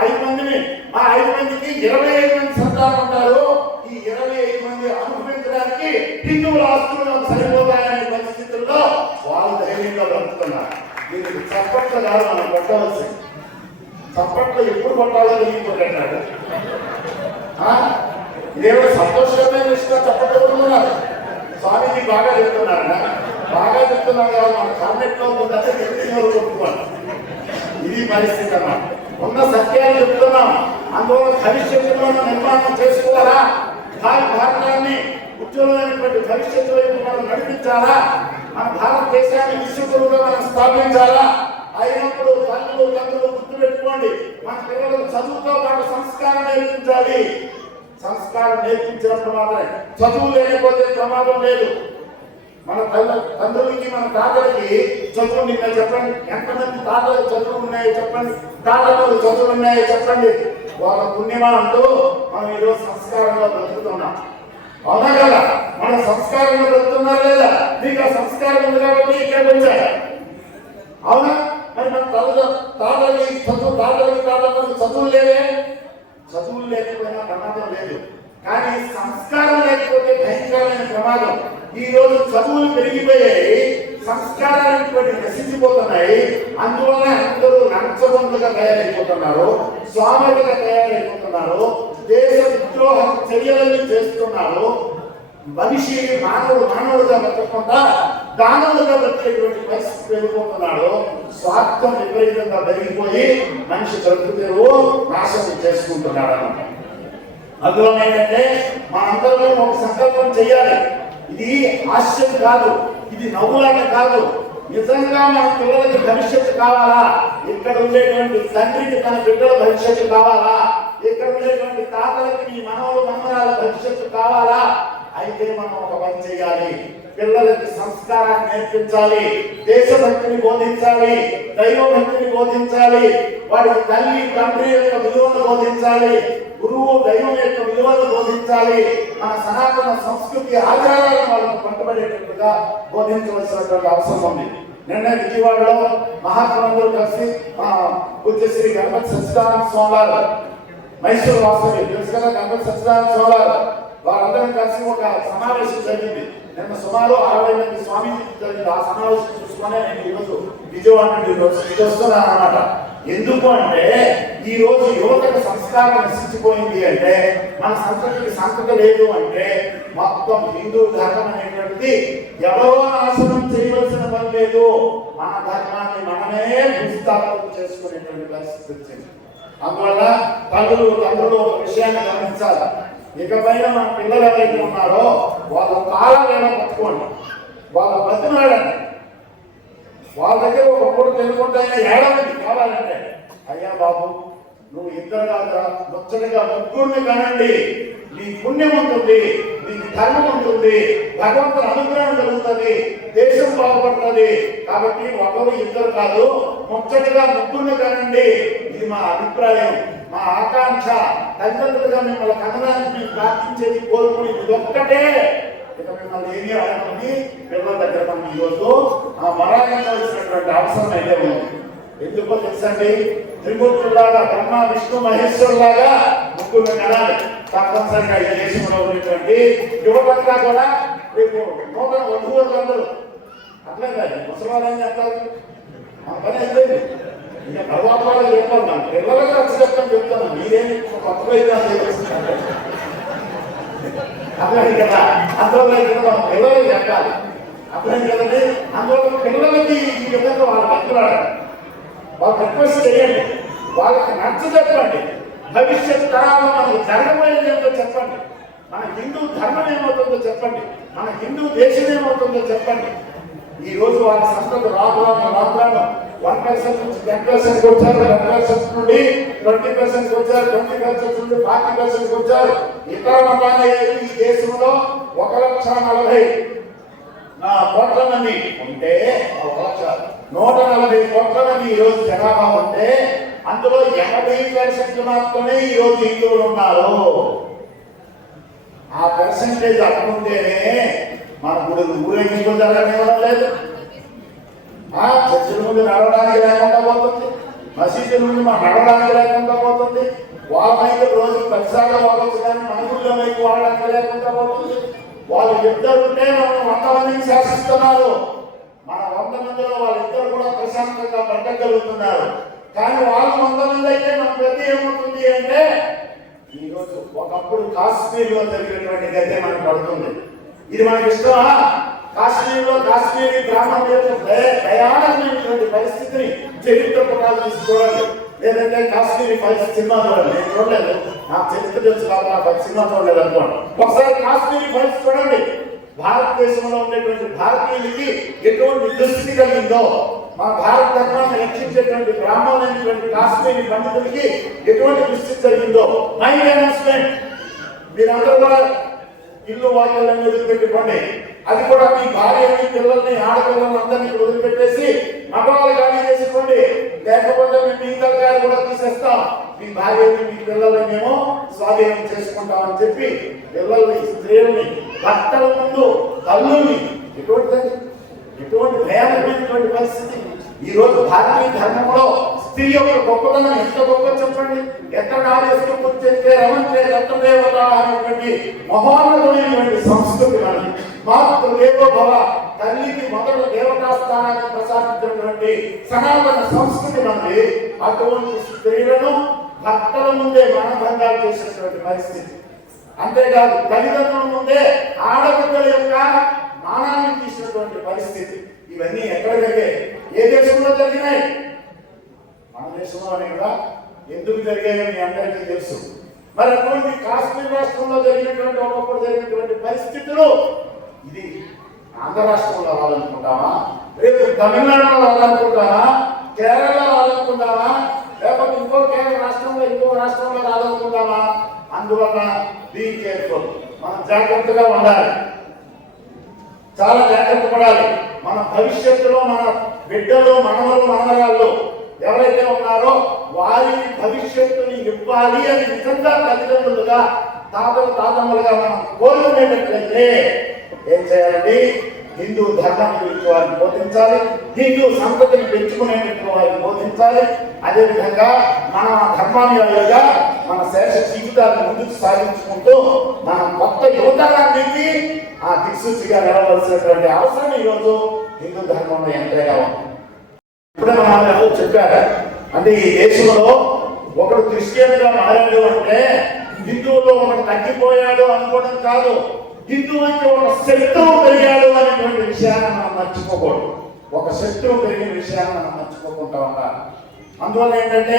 5 మందిని, మా 5 మందికి 25 మంది సంతానం ఉంటారు. ఈ 25 మంది అనుభవించడానికి హిందువుల ఆస్తులు సరిపోతాయనే పరిస్థితుల్లో వాళ్ళు ధైర్యంగా బ్రతుకుతున్నారు. దీనికి చప్పట్లు కాదు మనం కొట్టవలసింది. చప్పట్లు ఎప్పుడు కొట్టాలో తెలియకుంటున్నాడు. ఇదేమో సంతోషమైన విషయంగా చప్పట్లు కొడుతున్నారు. స్వామీజీ బాగా చెప్తున్నారు కాదు, మన కామెంట్ లో ఉందంటే కొట్టుకోవాలి. ఇది పరిస్థితి అన్నమాట. ఉన్న సత్యాలు చెప్తున్నాం. అందువల్ల భవిష్యత్తులో నిర్మాణం చేసుకోవాలా? భారతాన్ని ఉజ్వలమైనటువంటి భవిష్యత్తు వైపు మనం నడిపించాలా? మన భారతదేశాన్ని విశ్వగురువుగా మనం స్థాపించాలా? అయినప్పుడు తల్లులు గుర్తుపెట్టుకోండి, మన పిల్లలకు చదువుతో పాటు సంస్కారం నేర్పించాలి. సంస్కారం నేర్పించినప్పుడు మాత్రమే, చదువు లేకపోతే ప్రమాదం లేదు. మన తండ్రులకి మన తాతలకి చదువు నిన్న చెప్పండి, ఎంతమంది తాతలకు చదువులు ఉన్నాయో చెప్పండి, తాతలకు చదువులు ఉన్నాయో చెప్పండి. వాళ్ళ పుణ్యమా అంటూ మనం ఈరోజు సంస్కారంగా బ్రతుకుతున్నాం. అవునా కదా? మన సంస్కారంగా బ్రతుకుతున్నా లేదా? మీకు ఆ సంస్కారం ఉంది కాబట్టి ఇక్కడికి వచ్చారు. అవునా? మరి మన తాతలకి చదువులు లేవే? చదువులు లేకపోయినా ప్రమాదం లేదు, కానీ సంస్కారం లేకపోతే భయంకరమైన ప్రమాదం. ఈ రోజు చదువులు పెరిగిపోయాయి, సంస్కారాలు నశించిపోతున్నాయి. అందువల్ల అందరూ లంచబందులుగా తయారైపోతున్నారు, స్వాములుగా తయారైపోతున్నారు, దేశ విద్రోహ చర్యలను చేస్తున్నారు. మనిషి మానవుడుగా బ్రతకకుండా దానవులుగా బ్రతికేటువంటి పరిస్థితి పెరిగిపోతున్నాడు. స్వార్థం విపరీతంగా పెరిగిపోయి మనిషి బ్రతుకు నాశనం చేసుకుంటున్నాడు అన్నమాట. అందువల్ల ఏంటంటే మనందరం ఒక సంకల్పం చేయాలి. ఇది హాస్యం కాదు, ఇది నవ్వులాట కాదు. నిజంగా మన పిల్లలకి భవిష్యత్తు కావాలా, ఇక్కడ ఉండేటువంటి తండ్రికి తన బిడ్డల భవిష్యత్తు కావాలా, ఇక్కడ ఉండేటువంటి తాతలకి మీ మనవలు మనవరాల భవిష్యత్తు కావాలా, అయితే మనం ఒక పని చేయాలి. పిల్లలకి సంస్కారాన్ని నేర్పించాలి, దేశభక్తిని బోధించాలి, దైవభక్తిని బోధించాలి, వాడికి తల్లి తండ్రి యొక్క విలువను బోధించాలి, గురువు దైవం యొక్క విలువను బోధించాలి, మన సనాతన సంస్కృతి ఆచారాలను వాళ్ళకు పట్టుబడేటట్టుగా బోధించవలసినటువంటి అవసరం ఉంది. నిన్న విజయవాడలో మహాత్ములందరూ కలిసి పూజ్యశ్రీ గణపతి సత్యనారాయణ స్వామి వారు, మైసూరు వాస్తవ్యం తెలుసు కదా, గణపతి సత్యనారాయణ స్వామి వారు, వారందరం కలిసి ఒక సమావేశం జరిగింది. నిన్న సుమారు 60 మంది స్వామీజీ జరిగింది. ఆ సమావేశం చూసుకునే నేను ఈరోజు విజయవాడ నుండి వస్తున్నాను అన్నమాట. ఎందుకు అంటే ఈ రోజు యువతకు సంస్కారం నశించిపోయింది అంటే, మన సంస్కృతికి సంస్కృత లేదు అంటే, మొత్తం హిందూ ధర్మం అనేటువంటిది ఎవరో నాశనం చేయవలసిన పని లేదు, మన ధర్మాన్ని మనమే భూస్థాపన చేసుకునేటువంటి పరిస్థితి వచ్చింది. అందువల్ల తండ్రులు ఒక విషయాన్ని గమనించాలి. ఇకపైన మన పిల్లలు ఎవరైతే ఉన్నారో వాళ్ళ కాలం పట్టుకోండి, వాళ్ళ బతిమాడండి. వాళ్ళ దగ్గర ఒక పూట తెలుగుంటాయినా ఏడాది కావాలంటే, అయ్యా బాబు నువ్వు ఇద్దరు కాదురా, ముచ్చటగా ముగ్గురిని కనండి, నీ పుణ్యం ఉంటుంది, నీకు ధర్మం ఉంటుంది, భగవంతుని అనుగ్రహం కలుగుతుంది, దేశం బాగుపడుతుంది. కాబట్టి ఒకరు ఇద్దరు కాదు, ముచ్చటగా ముగ్గురిని కనండి. ఇది మా అభిప్రాయం, మా ఆకాంక్ష. తల్లిదండ్రులుగా మిమ్మల్ని కనడానికి మేము ప్రార్థించేది, కోరుకునేది ఒక్కటే. ఇక మిమ్మల్ని ఏమీ అడగని పిల్లల దగ్గర మనం ఈరోజు మరాయించవలసినటువంటి అవసరం అయితే ఉంది. ఎందుకో తెలుసండి, త్రిమూర్తుల్లాగా బ్రహ్మ విష్ణు మహేశ్వరులాగా ముగ్గురు కనాలి తప్పనిసరిగా ఈ దేశంలో ఉన్నటువంటి యువతంగా కూడా. రేపు నూతన వధువులందరూ అట్లే కాదు, ముసలివాళ్ళని చెప్తారు, ఆ పని అయిపోయింది. ఇంకా తర్వాత వాళ్ళు చెప్పాను, పిల్లలుగా వచ్చి చెప్తాను, మీరేమి కొత్తగా అర్థమైంది కదా. అందులో మనం పిల్లలకి చెప్పాలి, అర్థమైంది కదండి. అందులో పిల్లలకి ఈ విధంగా వాళ్ళు బతుకులాడాలి, వాళ్ళకి రిక్వెస్ట్ చేయండి, వాళ్ళకి నచ్చ చెప్పండి, భవిష్యత్ తరాల్లో మనకు జరగబోయేది ఏమిటో చెప్పండి, మన హిందూ ధర్మం ఏమవుతుందో చెప్పండి, మన హిందూ దేశం ఏమవుతుందో చెప్పండి. ఈ రోజు వాళ్ళ సంస్థలు రాను 1% నుంచి 10% వచ్చారు, 10% నుండి 20% వచ్చారు, 20% నుండి 40% వచ్చారు. ఇతర మతాలు ఈ దేశంలో 1,40,000 కోట్ల మంది ఉంటే, 140 కోట్ల మంది ఈ రోజు జనాభా ఉంటే, అందులో 80% మాత్రమే ఈ రోజు హిందువులు ఉన్నారు. ఆ పర్సెంటేజ్ అట్లుంటేనే మన ఊరేగింపు జరగనివ్వడం లేదు, చర్చల ముందు నడవడానికి లేకుండా పోతుంది, మసీదు నుండి మనం నడవడానికి లేకుండా పోతుంది, వాళ్ళైతే రోజు 10 సార్లు వాడవచ్చు కానీ మన ఊళ్ళో వైపు వాడడానికి లేకుండా పోతుంది. వాళ్ళు ఇద్దరు ఉంటే మనం 100 మందిని శాసిస్తున్నారు, మన 100 మందిలో వాళ్ళిద్దరు కూడా ప్రశాంతంగా బ్రతకగలుగుతున్నారు. కానీ వాళ్ళు 100 మంది అయితే మన గతి ఏమవుతుంది అంటే, ఈరోజు ఒకప్పుడు కాశ్మీర్లో జరిగినటువంటి గతి మనకు పడుతుంది. ఇది మనకి ఇష్టమా? కాశ్మీర్లో కాశ్మీరీ బ్రాహ్మణుల భయానకమైనటువంటి పరిస్థితిని చరిత్ర పుటాలు తీసుకోవడం, లేదంటే కాశ్మీరీ ఫైల్స్ సినిమా చూడండి. నేను చూడలేదు, నాకు చరిత్ర తెలుసు కాబట్టి సినిమా చూడలేదు అనుకోండి. ఒకసారి కాశ్మీరీ ఫైల్స్ చూడండి. భారతదేశంలో ఉండేటువంటి భారతీయులకి ఎటువంటి దుస్థితి కలిగిందో, మా భారత ధర్మాన్ని రక్షించేటువంటి బ్రాహ్మణులైనటువంటి కాశ్మీరీ పండితులకి ఎటువంటి దుస్థితి జరిగిందో మై అనౌన్స్మెంట్. మీరందరూ కూడా ఇల్లు వాక్యాలను వదిలిపెట్టుకోండి. అది కూడా మీ భార్యని పిల్లల్ని ఆడపిల్లల్ని అందరినీ వదిలిపెట్టేసి మగవాళ్ళు ఖాళీ చేసుకోండి, లేకపోతే మేము మిగతా గారు కూడా తీసేస్తాం, మీ భార్యని మీ పిల్లల్ని మేము స్వాధీనం చేసుకుంటామని చెప్పి పిల్లల్ని స్త్రీలని భర్తల ముందు తల్లుల్ని ఎటువంటి భయానకమైనటువంటి పరిస్థితి. ఈ రోజు భారతీయ ధర్మంలో స్త్రీ యొక్క గొప్పతనం ఎంత గొప్ప చెప్పండి. ఎక్కడ ఆదేశం చెప్తే రమంతే దత్తదేవత అనేటువంటి మహోన్నతమైనటువంటి సంస్కృతి మనది. మాతృదేవో భవ, తల్లికి మొదటి దేవతా స్థానాన్ని ప్రసాదించినటువంటి సనాతన సంస్కృతి మనది. అటువంటి స్త్రీలను భర్తల ముందే మానభంగాలు చేసినటువంటి పరిస్థితి. అంతేకాదు తల్లిదండ్రుల ముందే ఆడబిడ్డల యొక్క మానాన్ని తీసినటువంటి పరిస్థితి. ఇవన్నీ ఎక్కడ జరిగాయి? ఏ దేశంలో జరిగినాయి? మన దేశంలోనే కదా. ఎందుకు జరిగాయో మీ అందరికీ తెలుసు. మరి అటువంటి కాశ్మీర్ రాష్ట్రంలో జరిగినటువంటి ఒకప్పుడు జరిగినటువంటి పరిస్థితులు ఇది ఆంధ్ర రాష్ట్రంలో రావాలనుకుంటామా? రేపు తమిళనాడులో రాదనుకుంటావా, కేరళలో రాదనుకుంటావా, లేకపోతే ఇంకో కేరళ రాష్ట్రంలో ఇంకో రాష్ట్రంలో రాదనుకుంటావా? అందువల్ల బీ కేర్ఫుల్, మనం జాగ్రత్తగా ఉండాలి, చాలా జాగ్రత్త పడాలి. మన భవిష్యత్తులో మన బిడ్డలు, మనవలు, మనవరాళ్ళు ఎవరైతే ఉన్నారో వారి భవిష్యత్తుని ఇవ్వాలి అని నిజంగా తల్లిదండ్రులుగా, తాతమ్మలుగా మనం కోరుకునేటట్లయితే ఏం చేయాలండి? హిందూ ధర్మం గురించి వారిని బోధించాలి, హిందూ సంపదని పెంచుకునేటట్టు వారిని బోధించాలి. అదేవిధంగా మన ధర్మానుయాయులుగా మన శేష జీవితాలను ముందుకు సాగించుకుంటూ మన కొత్త యువతరానికి ఆ దిక్సూచిగా నిలవలసినటువంటి అవసరం ఈరోజు హిందూ ధర్మంలో ఎంతైనా ఉంది. ఇప్పుడే మన చెప్పారు, అంటే ఈ దేశంలో ఒకడు క్రిస్టియన్ గా మారాడు అంటే హిందువులో ఒకడు తగ్గిపోయాడు అనుకోవడం కాదు, హిందువుకి ఒక శత్రువు పెరిగాడు అనేటువంటి విషయాన్ని మనం మర్చిపోకూడదు. ఒక శత్రువు పెరిగిన విషయాన్ని మనం మర్చిపోకుండా ఉండాలి. అందువల్ల ఏంటంటే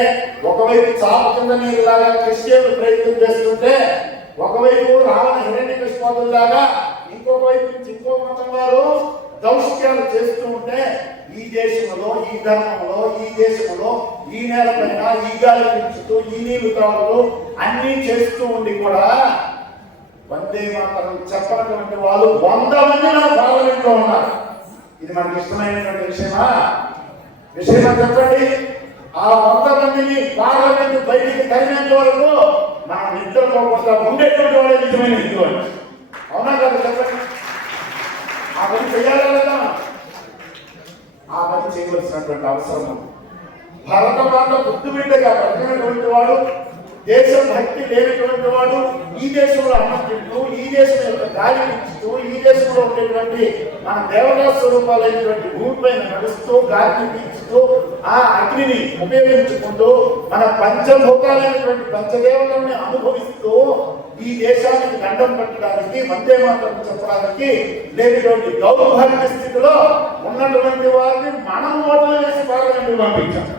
ఒకవైపు చాప కింద నీరులాగా క్రిస్టియన్లు ప్రయత్నం చేస్తుంటే, ఒకవైపు రావణ హిరణ్యకశిపులాగా ఇంకొక వైపు నుంచి ఇంకో మతం వారు దౌష్ట్యాలు చేస్తూ ఉంటే, ఈ దేశంలో, ఈ ధర్మంలో, ఈ దేశంలో, ఈ నేల పైన ఈ గాలి పీల్చుతూ, ఈ నీళ్లు తాగుతూ అన్నీ చేస్తూ ఉండి కూడా వందే మాతరం చెప్పనటువంటి వాళ్ళు 100 మంది మన పార్లమెంట్లో ఉన్నారు. ఇది మనకి ఇష్టమైనటువంటి విషయమా చెప్పండి. ఆ 100 మందిని పార్లమెంట్ బయటికి తరిమేంత వరకు మనం నిద్రపోకుండా ఉండేటువంటి వాళ్ళే నిజమైన హిందూ అని. అవునా కదా చెప్పండి? ఆ పని చేయాలి కదా, ఆ పని చేయవలసినటువంటి అవసరం ఉంది. భారత మాత బుద్ధి బిడ్డగా బ్రతికినటువంటి వాడు, దేశభక్తి లేనటువంటి వాడు, ఈ దేశంలో అన్నం తింటూ, ఈ దేశం యొక్క గాలి పీల్చుతూ, ఈ దేశంలో ఉండేటువంటి మన దేవతా స్వరూపాలైనటువంటి భూమిపైన నడుస్తూ, గాలిని పీల్చుతూ, ఆ అగ్నిని ఉపయోగించుకుంటూ, మన పంచభూతాలైనటువంటి పంచదేవతల్ని అనుభవిస్తూ ఈ దేశానికి దండం పెట్టడానికి, వందే మాతరం చెప్పడానికి లేనటువంటి దౌర్భాగ్య స్థితిలో ఉన్నటువంటి వారిని మనం ఓట్లు వేసి పార్లమెంట్కి పంపించాం.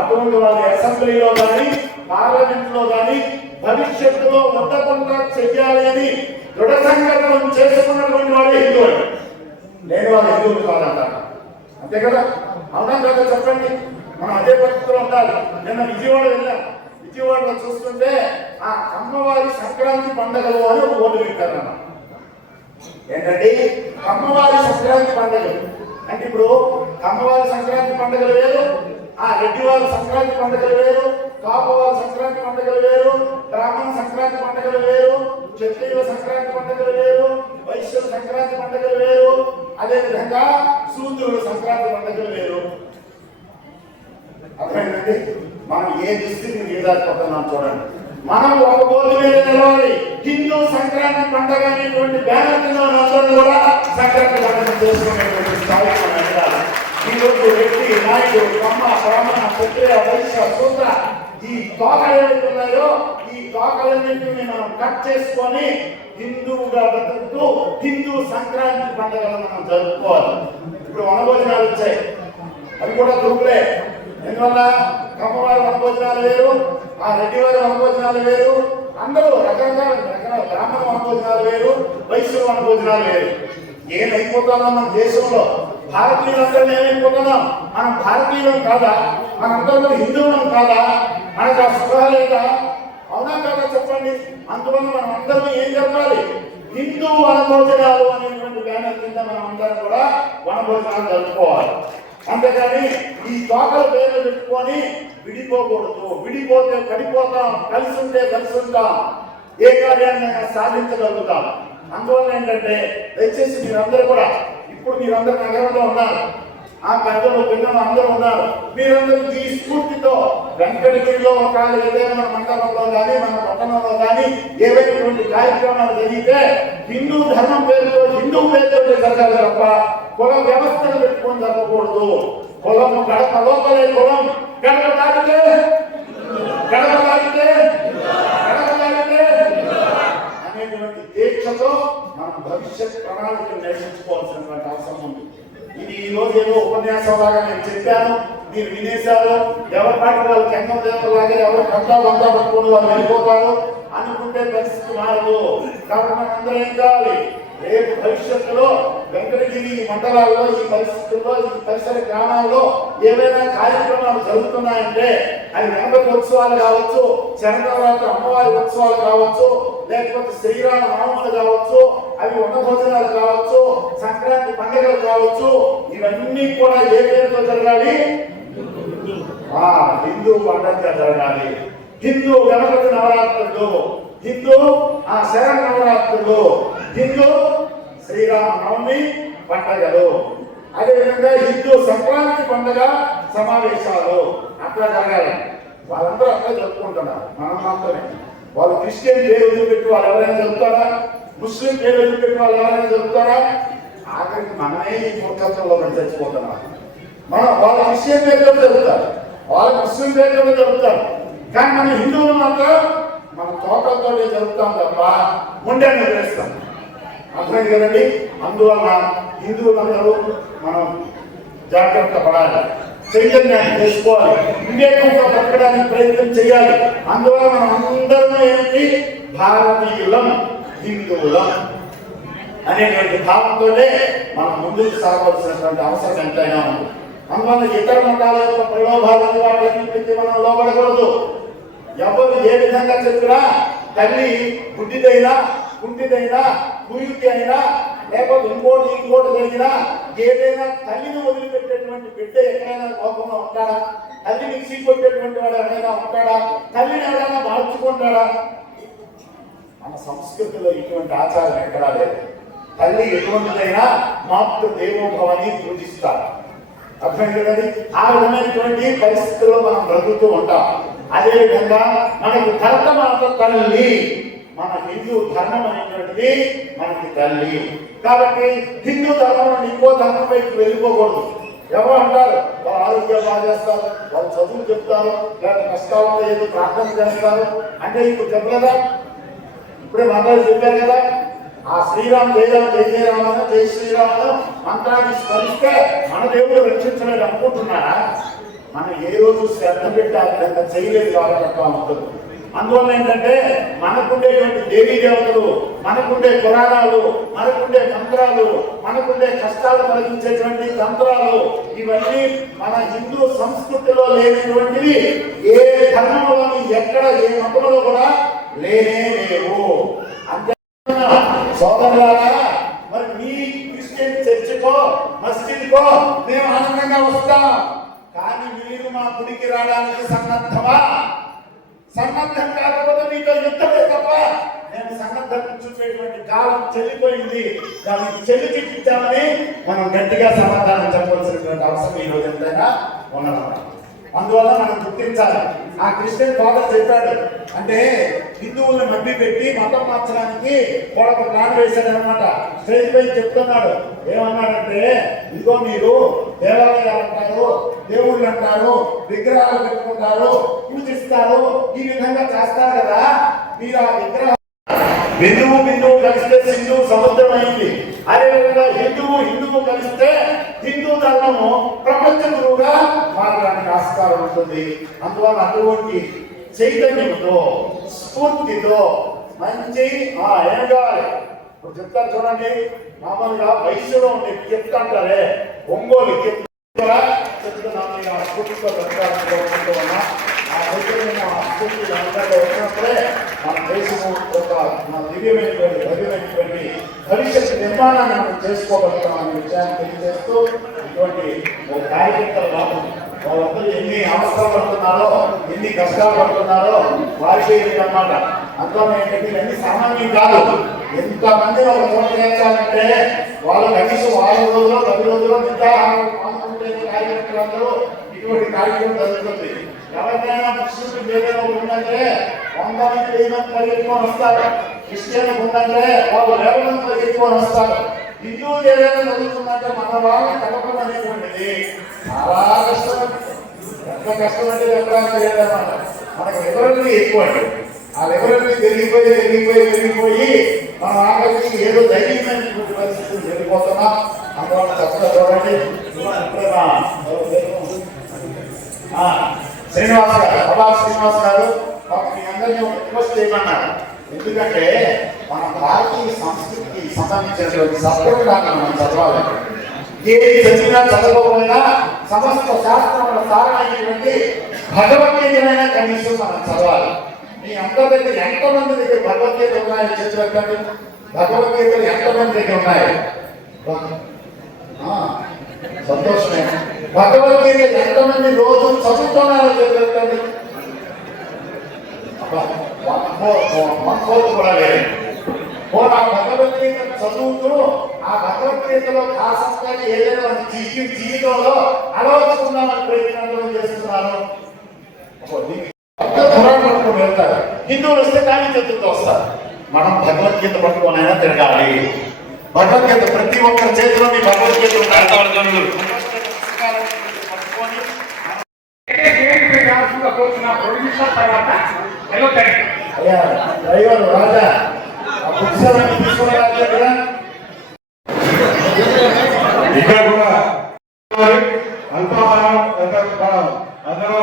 అటువంటి వారి అసెంబ్లీలో కానీ, పార్లమెంట్ లో కానీ భవిష్యత్తులో ఉండకుండా చెయ్యాలి అని దృఢ సంకల్పం చేసుకున్నటువంటి వాడు హిందువు. నేను వాళ్ళు హిందువులు కాదంటారు, అంతే కదా? అవునా కదా చెప్పండి? మనం అదే పద్ధతిలో ఉండాలి. నిన్న విజయవాడ వెళ్ళాం, విజయవాడలో చూస్తుంటే ఆ అమ్మవారి సంక్రాంతి పండుగలు అని ఒక బోర్డు పెట్టారన్న. ఏంటండి అమ్మవారి సంక్రాంతి పండుగలు అంటే? ఇప్పుడు అమ్మవారి సంక్రాంతి పండుగలు వేరు, ఆ రెడ్డివారి సంక్రాంతి పండుగలు వేరు, కాపువారి సంక్రాంతి పండుగలు వేరు, బ్రాహ్మణ సంక్రాంతి పండుగలు వేరు, క్షత్రియుల సంక్రాంతి పండుగలు వేరు, వైశ్యుల సంక్రాంతి పండుగలు వేరు, అదేవిధంగా శూద్రుల సంక్రాంతి పండుగలు వేరు. అర్థమైందండి? మనం ఏ దృష్టిని నిలబడుతున్నాం చూడండి. మనం ఒక బోర్డు మీద నిలవాలి. హిందూ సంక్రాంతి పండుగ అనేటువంటి బ్యానర్ కింద అందరూ కూడా సంక్రాంతి పండుగ చేసుకునేటువంటి స్థాయి మనం ఎదగాలి. ఈరోజు రెడ్డి, నాయుడు, కమ్మ, బ్రాహ్మణ, క్షత్రియ, వైశ్య, శూద్ర ఈ తోకలు ఏవైతే ఉన్నాయో ఈ తోకలన్నింటినీ మనం కట్ చేసుకొని హిందువుగా బతుకుతూ హిందూ సంక్రాంతి పండుగలను మనం జరుపుకోవాలి. ఇప్పుడు వనభోజనాలు వచ్చాయి, అవి కూడా గ్రూపులే. ఎందువల్ల కమ్మవారి వనభోజనాలు వేరు, ఆ రెడ్డివారి వనభోజనాలు వేరు, అందరూ రకరకాల బ్రాహ్మణ వనభోజనాలు వేరు, వైశ్యుల వనభోజనాలు వేరు. ఏమైపోతున్నాం మన దేశంలో? భారతీయులందరూ ఏమైపోతున్నాం? మనం భారతీయులం కాదా? మనందరూ హిందువులం కాదా? మనకు ఆ స్పృహ లేదా? అవునా కాదా చెప్పండి? అందువల్ల మనం అందరం ఏం చెప్పాలి? హిందూ వనభోజనాలు అనేటువంటి బ్యానర్ కింద మనం అందరం కూడా వనభోజనాలు జరుపుకోవాలి. అంతేకాని ఈ తోకల పేర్లు పెట్టుకొని విడిపోకూడదు. విడిపోతే పడిపోతాం, కలిసి ఉంటే కలిసి ఉంటాం, ఏ కార్యాన్ని సాధించగలుగుతాం. అందువల్ల ఏంటంటే దయచేసి మీరందరూ కూడా, ఇప్పుడు మీరందరూ నగరంలో ఉన్నారు, ఆ పెద్దలు పిల్లలు అందరూ ఉన్నారు, మీరందరూ ఈ స్ఫూర్తితో వెంకటగిరిలో ఒక ఏదైనా మన మండలంలో కానీ మన పట్టణంలో కానీ ఏవైనటువంటి కార్యక్రమాలు జరిగితే హిందూ ధర్మం పేరుతో హిందూ పేరుతో జరగాలి తప్ప కుల వ్యవస్థను పెట్టుకొని జరగకూడదు. కులము గడప లోపలే కులం, గడప దాటితే అనేటువంటి దీక్షతో మనం భవిష్యత్ ప్రణాళికలు నిర్మించుకోవాల్సినటువంటి అవసరం ఉంది. ఇది ఈ రోజు ఏదో ఉపన్యాసం లాగా నేను చెప్పాను, మీరు వినేశారు, ఎవరి పాటి వాళ్ళు కెంగం దేవతలాగా ఎవరు కంటా వందా పట్టుకుని వాళ్ళు వెళ్ళిపోతారు అనుకుంటే పరిస్థితి మారదు. కాబట్టి మనం అందరం ఏం కావాలి, రేపు భవిష్యత్తులో వెంకటగిరి మండలాల్లో ఈ పరిస్థితుల్లో ఈ పరిసర గ్రామాల్లో ఏవైనా కార్యక్రమాలు జరుగుతున్నాయంటే అవి గణపతి ఉత్సవాలు కావచ్చు, శరణవరాత్రి అమ్మవారి ఉత్సవాలు కావచ్చు, లేకపోతే శ్రీరామ నవములు కావచ్చు, అవి వనభోజనాలు కావచ్చు, సంక్రాంతి పండుగలు కావచ్చు, ఇవన్నీ కూడా ఏ పేరుతో జరగాలి, హిందూ పండుగ జరగాలి. హిందూ గణపతి నవరాత్రులు, హిందూ శరణ నవరాత్రులు, హిందూ శ్రీరామ నవమి పండుగలు, అదేవిధంగా హిందూ సంక్రాంతి పండుగ సమావేశాలు అట్లా జరగాలి. వాళ్ళందరూ అట్లా జరుపుకుంటున్నారు, మనం మాత్రమే. వాళ్ళు క్రిస్టియన్ పేరు వదిలిపెట్టి వాళ్ళు ఎవరైనా జరుపుతారా, ముస్లిం పేరు వదిలిపెట్టి వాళ్ళు ఎవరైనా జరుపుతారా? ఆఖరికి మనమే ఈ మూర్ఖత్వంలో పడి చచ్చిపోతున్నాం. వాళ్ళ క్రిస్టియన్ పేరుతో జరుగుతారు, వాళ్ళ ముస్లిం పేరుతో జరుగుతారు, కానీ మన హిందువులు మాత్రం మన తోటలతో జరుపుతాం తప్ప ముండెని వదిలేస్తాం. అర్థం కదండి. అందువల్ల హిందువులందరూ మనం జాగ్రత్త పడాలి, చైతన్యాన్ని తెలుసుకోవాలి, వివేకంతో బ్రతకడానికి ప్రయత్నం చేయాలి. అందువల్ల మనం అందరం ఏంటి, భారతీయులం, హిందువులం అనేటువంటి భావంతోనే మనం ముందుకు సాగవలసినటువంటి అవసరం ఎంతైనా ఉంది. అందువల్ల ఇతర మతాల యొక్క ప్రలోభాలను వాటికి మనం లోబడకూడదు. ఎవరు ఏ విధంగా చెప్పినా తల్లి గుడ్డిదైనా, కుంటిదైనా, కుయుక్తి అయినా, లేకపోతే ఇంకోటి జరిగినా ఏదైనా తల్లిని వదిలిపెట్టేటువంటి బిడ్డ ఎక్కడైనా లోకంలో ఉంటాడా? తల్లి మిక్సీ కొట్టేటువంటి వాడు ఎవరైనా ఉంటాడా? తల్లిని ఎవరైనా మార్చుకుంటాడా? మన సంస్కృతిలో ఇటువంటి ఆచారం ఎక్కడా లేదు. తల్లి ఎటువంటిదైనా మాతృ దేవోభవని పూజిస్తారు. అర్థం కదండి. ఆ విధమైనటువంటి పరిస్థితుల్లో మనం బ్రతుకుతూ ఉంటాం. అదేవిధంగా మనకు భరతమాత తల్లి, మన హిందూ ధర్మం అనేటువంటిది మనకి తల్లి. కాబట్టి హిందూ ధర్మం నుండి ఇంకో ధర్మం వైపు వెళ్ళిపోకూడదు. ఎవరు అంటారు వాళ్ళు ఆరోగ్యాలు బాగా చేస్తారు, వాళ్ళు చదువులు చెప్తారు, లేదా కష్టాలతో ఏదో ప్రార్థన చేస్తారు అంటే ఇప్పుడు చెప్పలేదా? ఇప్పుడే మాట్లాడి చెప్పారు కదా, ఆ శ్రీరామ్ జయ శ్రీరామ జై శ్రీరామ మంత్రాన్ని స్మరిస్తే మన దేవుడు రక్షించలేదు అనుకుంటున్నారా? మనం ఏ రోజు శ్రద్ధ పెట్టి ఆ విధంగా చేయలేదు కాబట్టి అట్లా ఉంటుంది. అందువల్ల ఏంటంటే మనకుండేటువంటి దేవీ దేవతలు, మనకుండే పురాణాలు, మనకుండే మంత్రాలు, మనకుండే కష్టాలు కలిగించేటువంటి తంత్రాలు, ఇవన్నీ మన హిందూ సంస్కృతిలో లేనటువంటివి ఏ ధర్మంలోని ఎక్కడ ఏ మతంలో కూడా లేనే లేవు. అంతే సోదరులారా, మరి మీ క్రిస్టియన్ చర్చికో మస్జిద్కో మేము ఆనందంగా వస్తాం, కానీ మీరు మా గుడికి రావడానికి సన్నద్ధమా? సన్నద్ధం కాకపోతే మీతో యుద్ధమే తప్ప నేను సన్నద్ధం చూసేటువంటి కాలం చెల్లిపోయింది. దాన్ని చెల్లికిచ్చామని మనం గట్టిగా సమాధానం చెప్పవలసినటువంటి అవసరం ఈ రోజు ఎంతైనా ఉన్నదన్నమాట. అందువల్ల మనం గుర్తించాలి. ఆ క్రిస్టియన్ ఫాదర్ చెప్పాడు, అంటే హిందువుల్ని మభ్య పెట్టి మతం మార్చడానికి ఒక ప్లాన్ వేశాడు అనమాట. స్టేజ్ పై చెప్తున్నాడు, ఏమన్నాడంటే ఇదిగో మీరు దేవాలయాలు అంటారు, దేవుళ్ళు అంటారు, విగ్రహాలు పెట్టుకుంటారు, పూజిస్తారు, ఈ విధంగా చేస్తారు కదా, మీరు ఆ విగ్రహం బిందువు కలిస్తే సింధు సముద్రం అయింది. అదేవిధంగా హిందువు కలిస్తే హిందూ ధర్మము ప్రపంచ గురువుగా మారడానికి ఆస్కారం ఉంటుంది. అందువల్ల అటువంటి చైతన్యంతో స్ఫూర్తితో మంచి ఏం కావాలి ఇప్పుడు చెప్తారు చూడండి. మామూలుగా వయసులో ఉండే కెప్ట్ అంటారే, ఒంగోలు కెప్ట్ చెప్తున్నాను. స్ఫూర్తితో పెట్టాలనుకుంటూ ఉన్నా. ఆ చైతన్యం ఆ స్ఫూర్తి అందరిలో వచ్చినప్పుడే మన దేశము ఒక దివ్యమైనటువంటి భవిష్యత్తు నిర్మాణాన్ని మనం చేసుకోగలుగుతాం అనే విషయాన్ని తెలియజేస్తూ ఇటువంటి ఒక కార్యకర్తలు వాళ్ళందరూ ఎన్ని అవస్థలు పడుతున్నారో, ఎన్ని కష్టాలు పడుతున్నారో వారికి అన్నమాట. అందులో ఏంటంటే ఇవన్నీ సామాన్యం కాదు. ఎంతమంది ఒక చోట చేర్చాలంటే వాళ్ళు కనీసం 6 రోజులు 10 రోజులు నిద్రాహారం కార్యకర్తలందరూ ఇటువంటి కార్యక్రమం జరుగుతుంది. ఎవరికైనా ముస్లింలు ఏదైనా ఉందంటే 100 మంది 1000 మంది పరిగెత్తుకొని వస్తారు. క్రిస్టియన్ ఉందంటే వాళ్ళు 20 మంది పరిగెత్తుకొని వస్తారు. హిందువులు ఏదైనా జరుగుతుందంటే మన వాళ్ళని కలపడం అనేటువంటిది చాలా కష్టం. ఎంత కష్టం అంటే చెప్పడానికి లేదన్నమాట. మనకు లెబరల్ని ఎక్కువ, ఆ లెబరల్ని పెరిగిపోయి మనం ఆఖరికి ఏదో ధైర్యమైనటువంటి పరిస్థితులు వెళ్ళిపోతున్నాం. అందువల్ల చక్కగా చూడండి. శ్రీనివాస్ గారు మీ అందరినీ రిక్వెస్ట్ చేయమన్నారు. ఎందుకంటే మన భారతీయ సంస్కృతికి సంబంధించినటువంటి సత్ప్రదాన్ని మనం చదవాలి. ఏది చదివినా చదవకపోయినా సమస్త శాస్త్రముల సారమైనటువంటి భగవద్గీతనైనా కనీసం మనం చదవాలి. మీ అందరి దగ్గర ఎంతమంది దగ్గర భగవద్గీత ఉన్నాయని చెప్పండి. భగవద్గీతలు ఎంతమంది దగ్గర ఉన్నాయి? సంతోషమే. భగవద్గీత ఎంతమంది రోజు చదువుతున్నారో చెప్పండి. మనకోలు కూడా లేదు. ఆ భగవద్గీత చదువుతూ ఆ భగవద్గీతలో కాసంగా ఏదైనా జీవితంలో అలవర్చుకుందామని ప్రయత్నం చేస్తున్నారు. పురాణాలకు వెళ్తారు. హిందువులు వస్తే కానీ చదువుతూ వస్తారు. మనం భగవద్గీత పట్టుకోనైనా తిరగాలి. భగవద్గీత ప్రతి ఒక్కరి చేతిలో మీ భగవద్గీత డ్రైవర్ రాజా పుస్తకాన్ని తీసుకుని రాజా ఇక్కడ కూడా అల్పాహారం అందరూ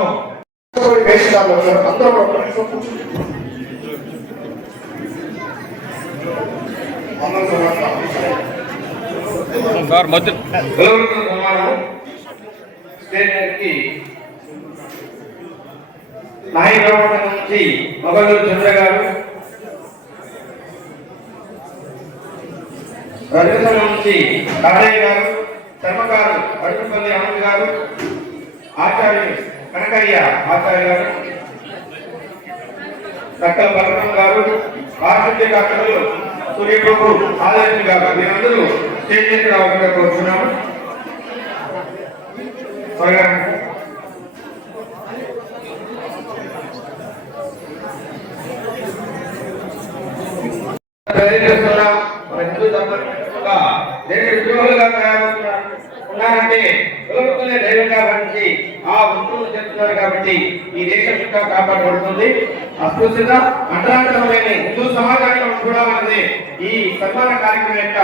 నాయకుల నుంచి మొగలూరు చంద్ర గారు, రజతం నుంచి కాళయ్య గారు, చర్మకారు అడుగుపల్లి ఆనంద్ గారు, ఆచార్యులు కనకయ్య ఆచార్య గారు, డక్కల బలరాం గారు, ఆరోగ్య డాక్టర్లు సూర్యబాబు ఆదర్శ్ గారు, మీరందరూ స్టేజ్ మీద రావాలని కోరుతున్నాము. ఉన్నారంటే ధైర్యంగా భావించి ఆ వృత్తులు చెప్తున్నారు కాబట్టి ఈ దేశం ఇంకా కాపాడబడుతుంది. అస్పృశ్యత అంటరాంతరమైన హిందూ సమాజాన్ని చూడాలన్నది ఈ సన్మాన కార్యక్రమం యొక్క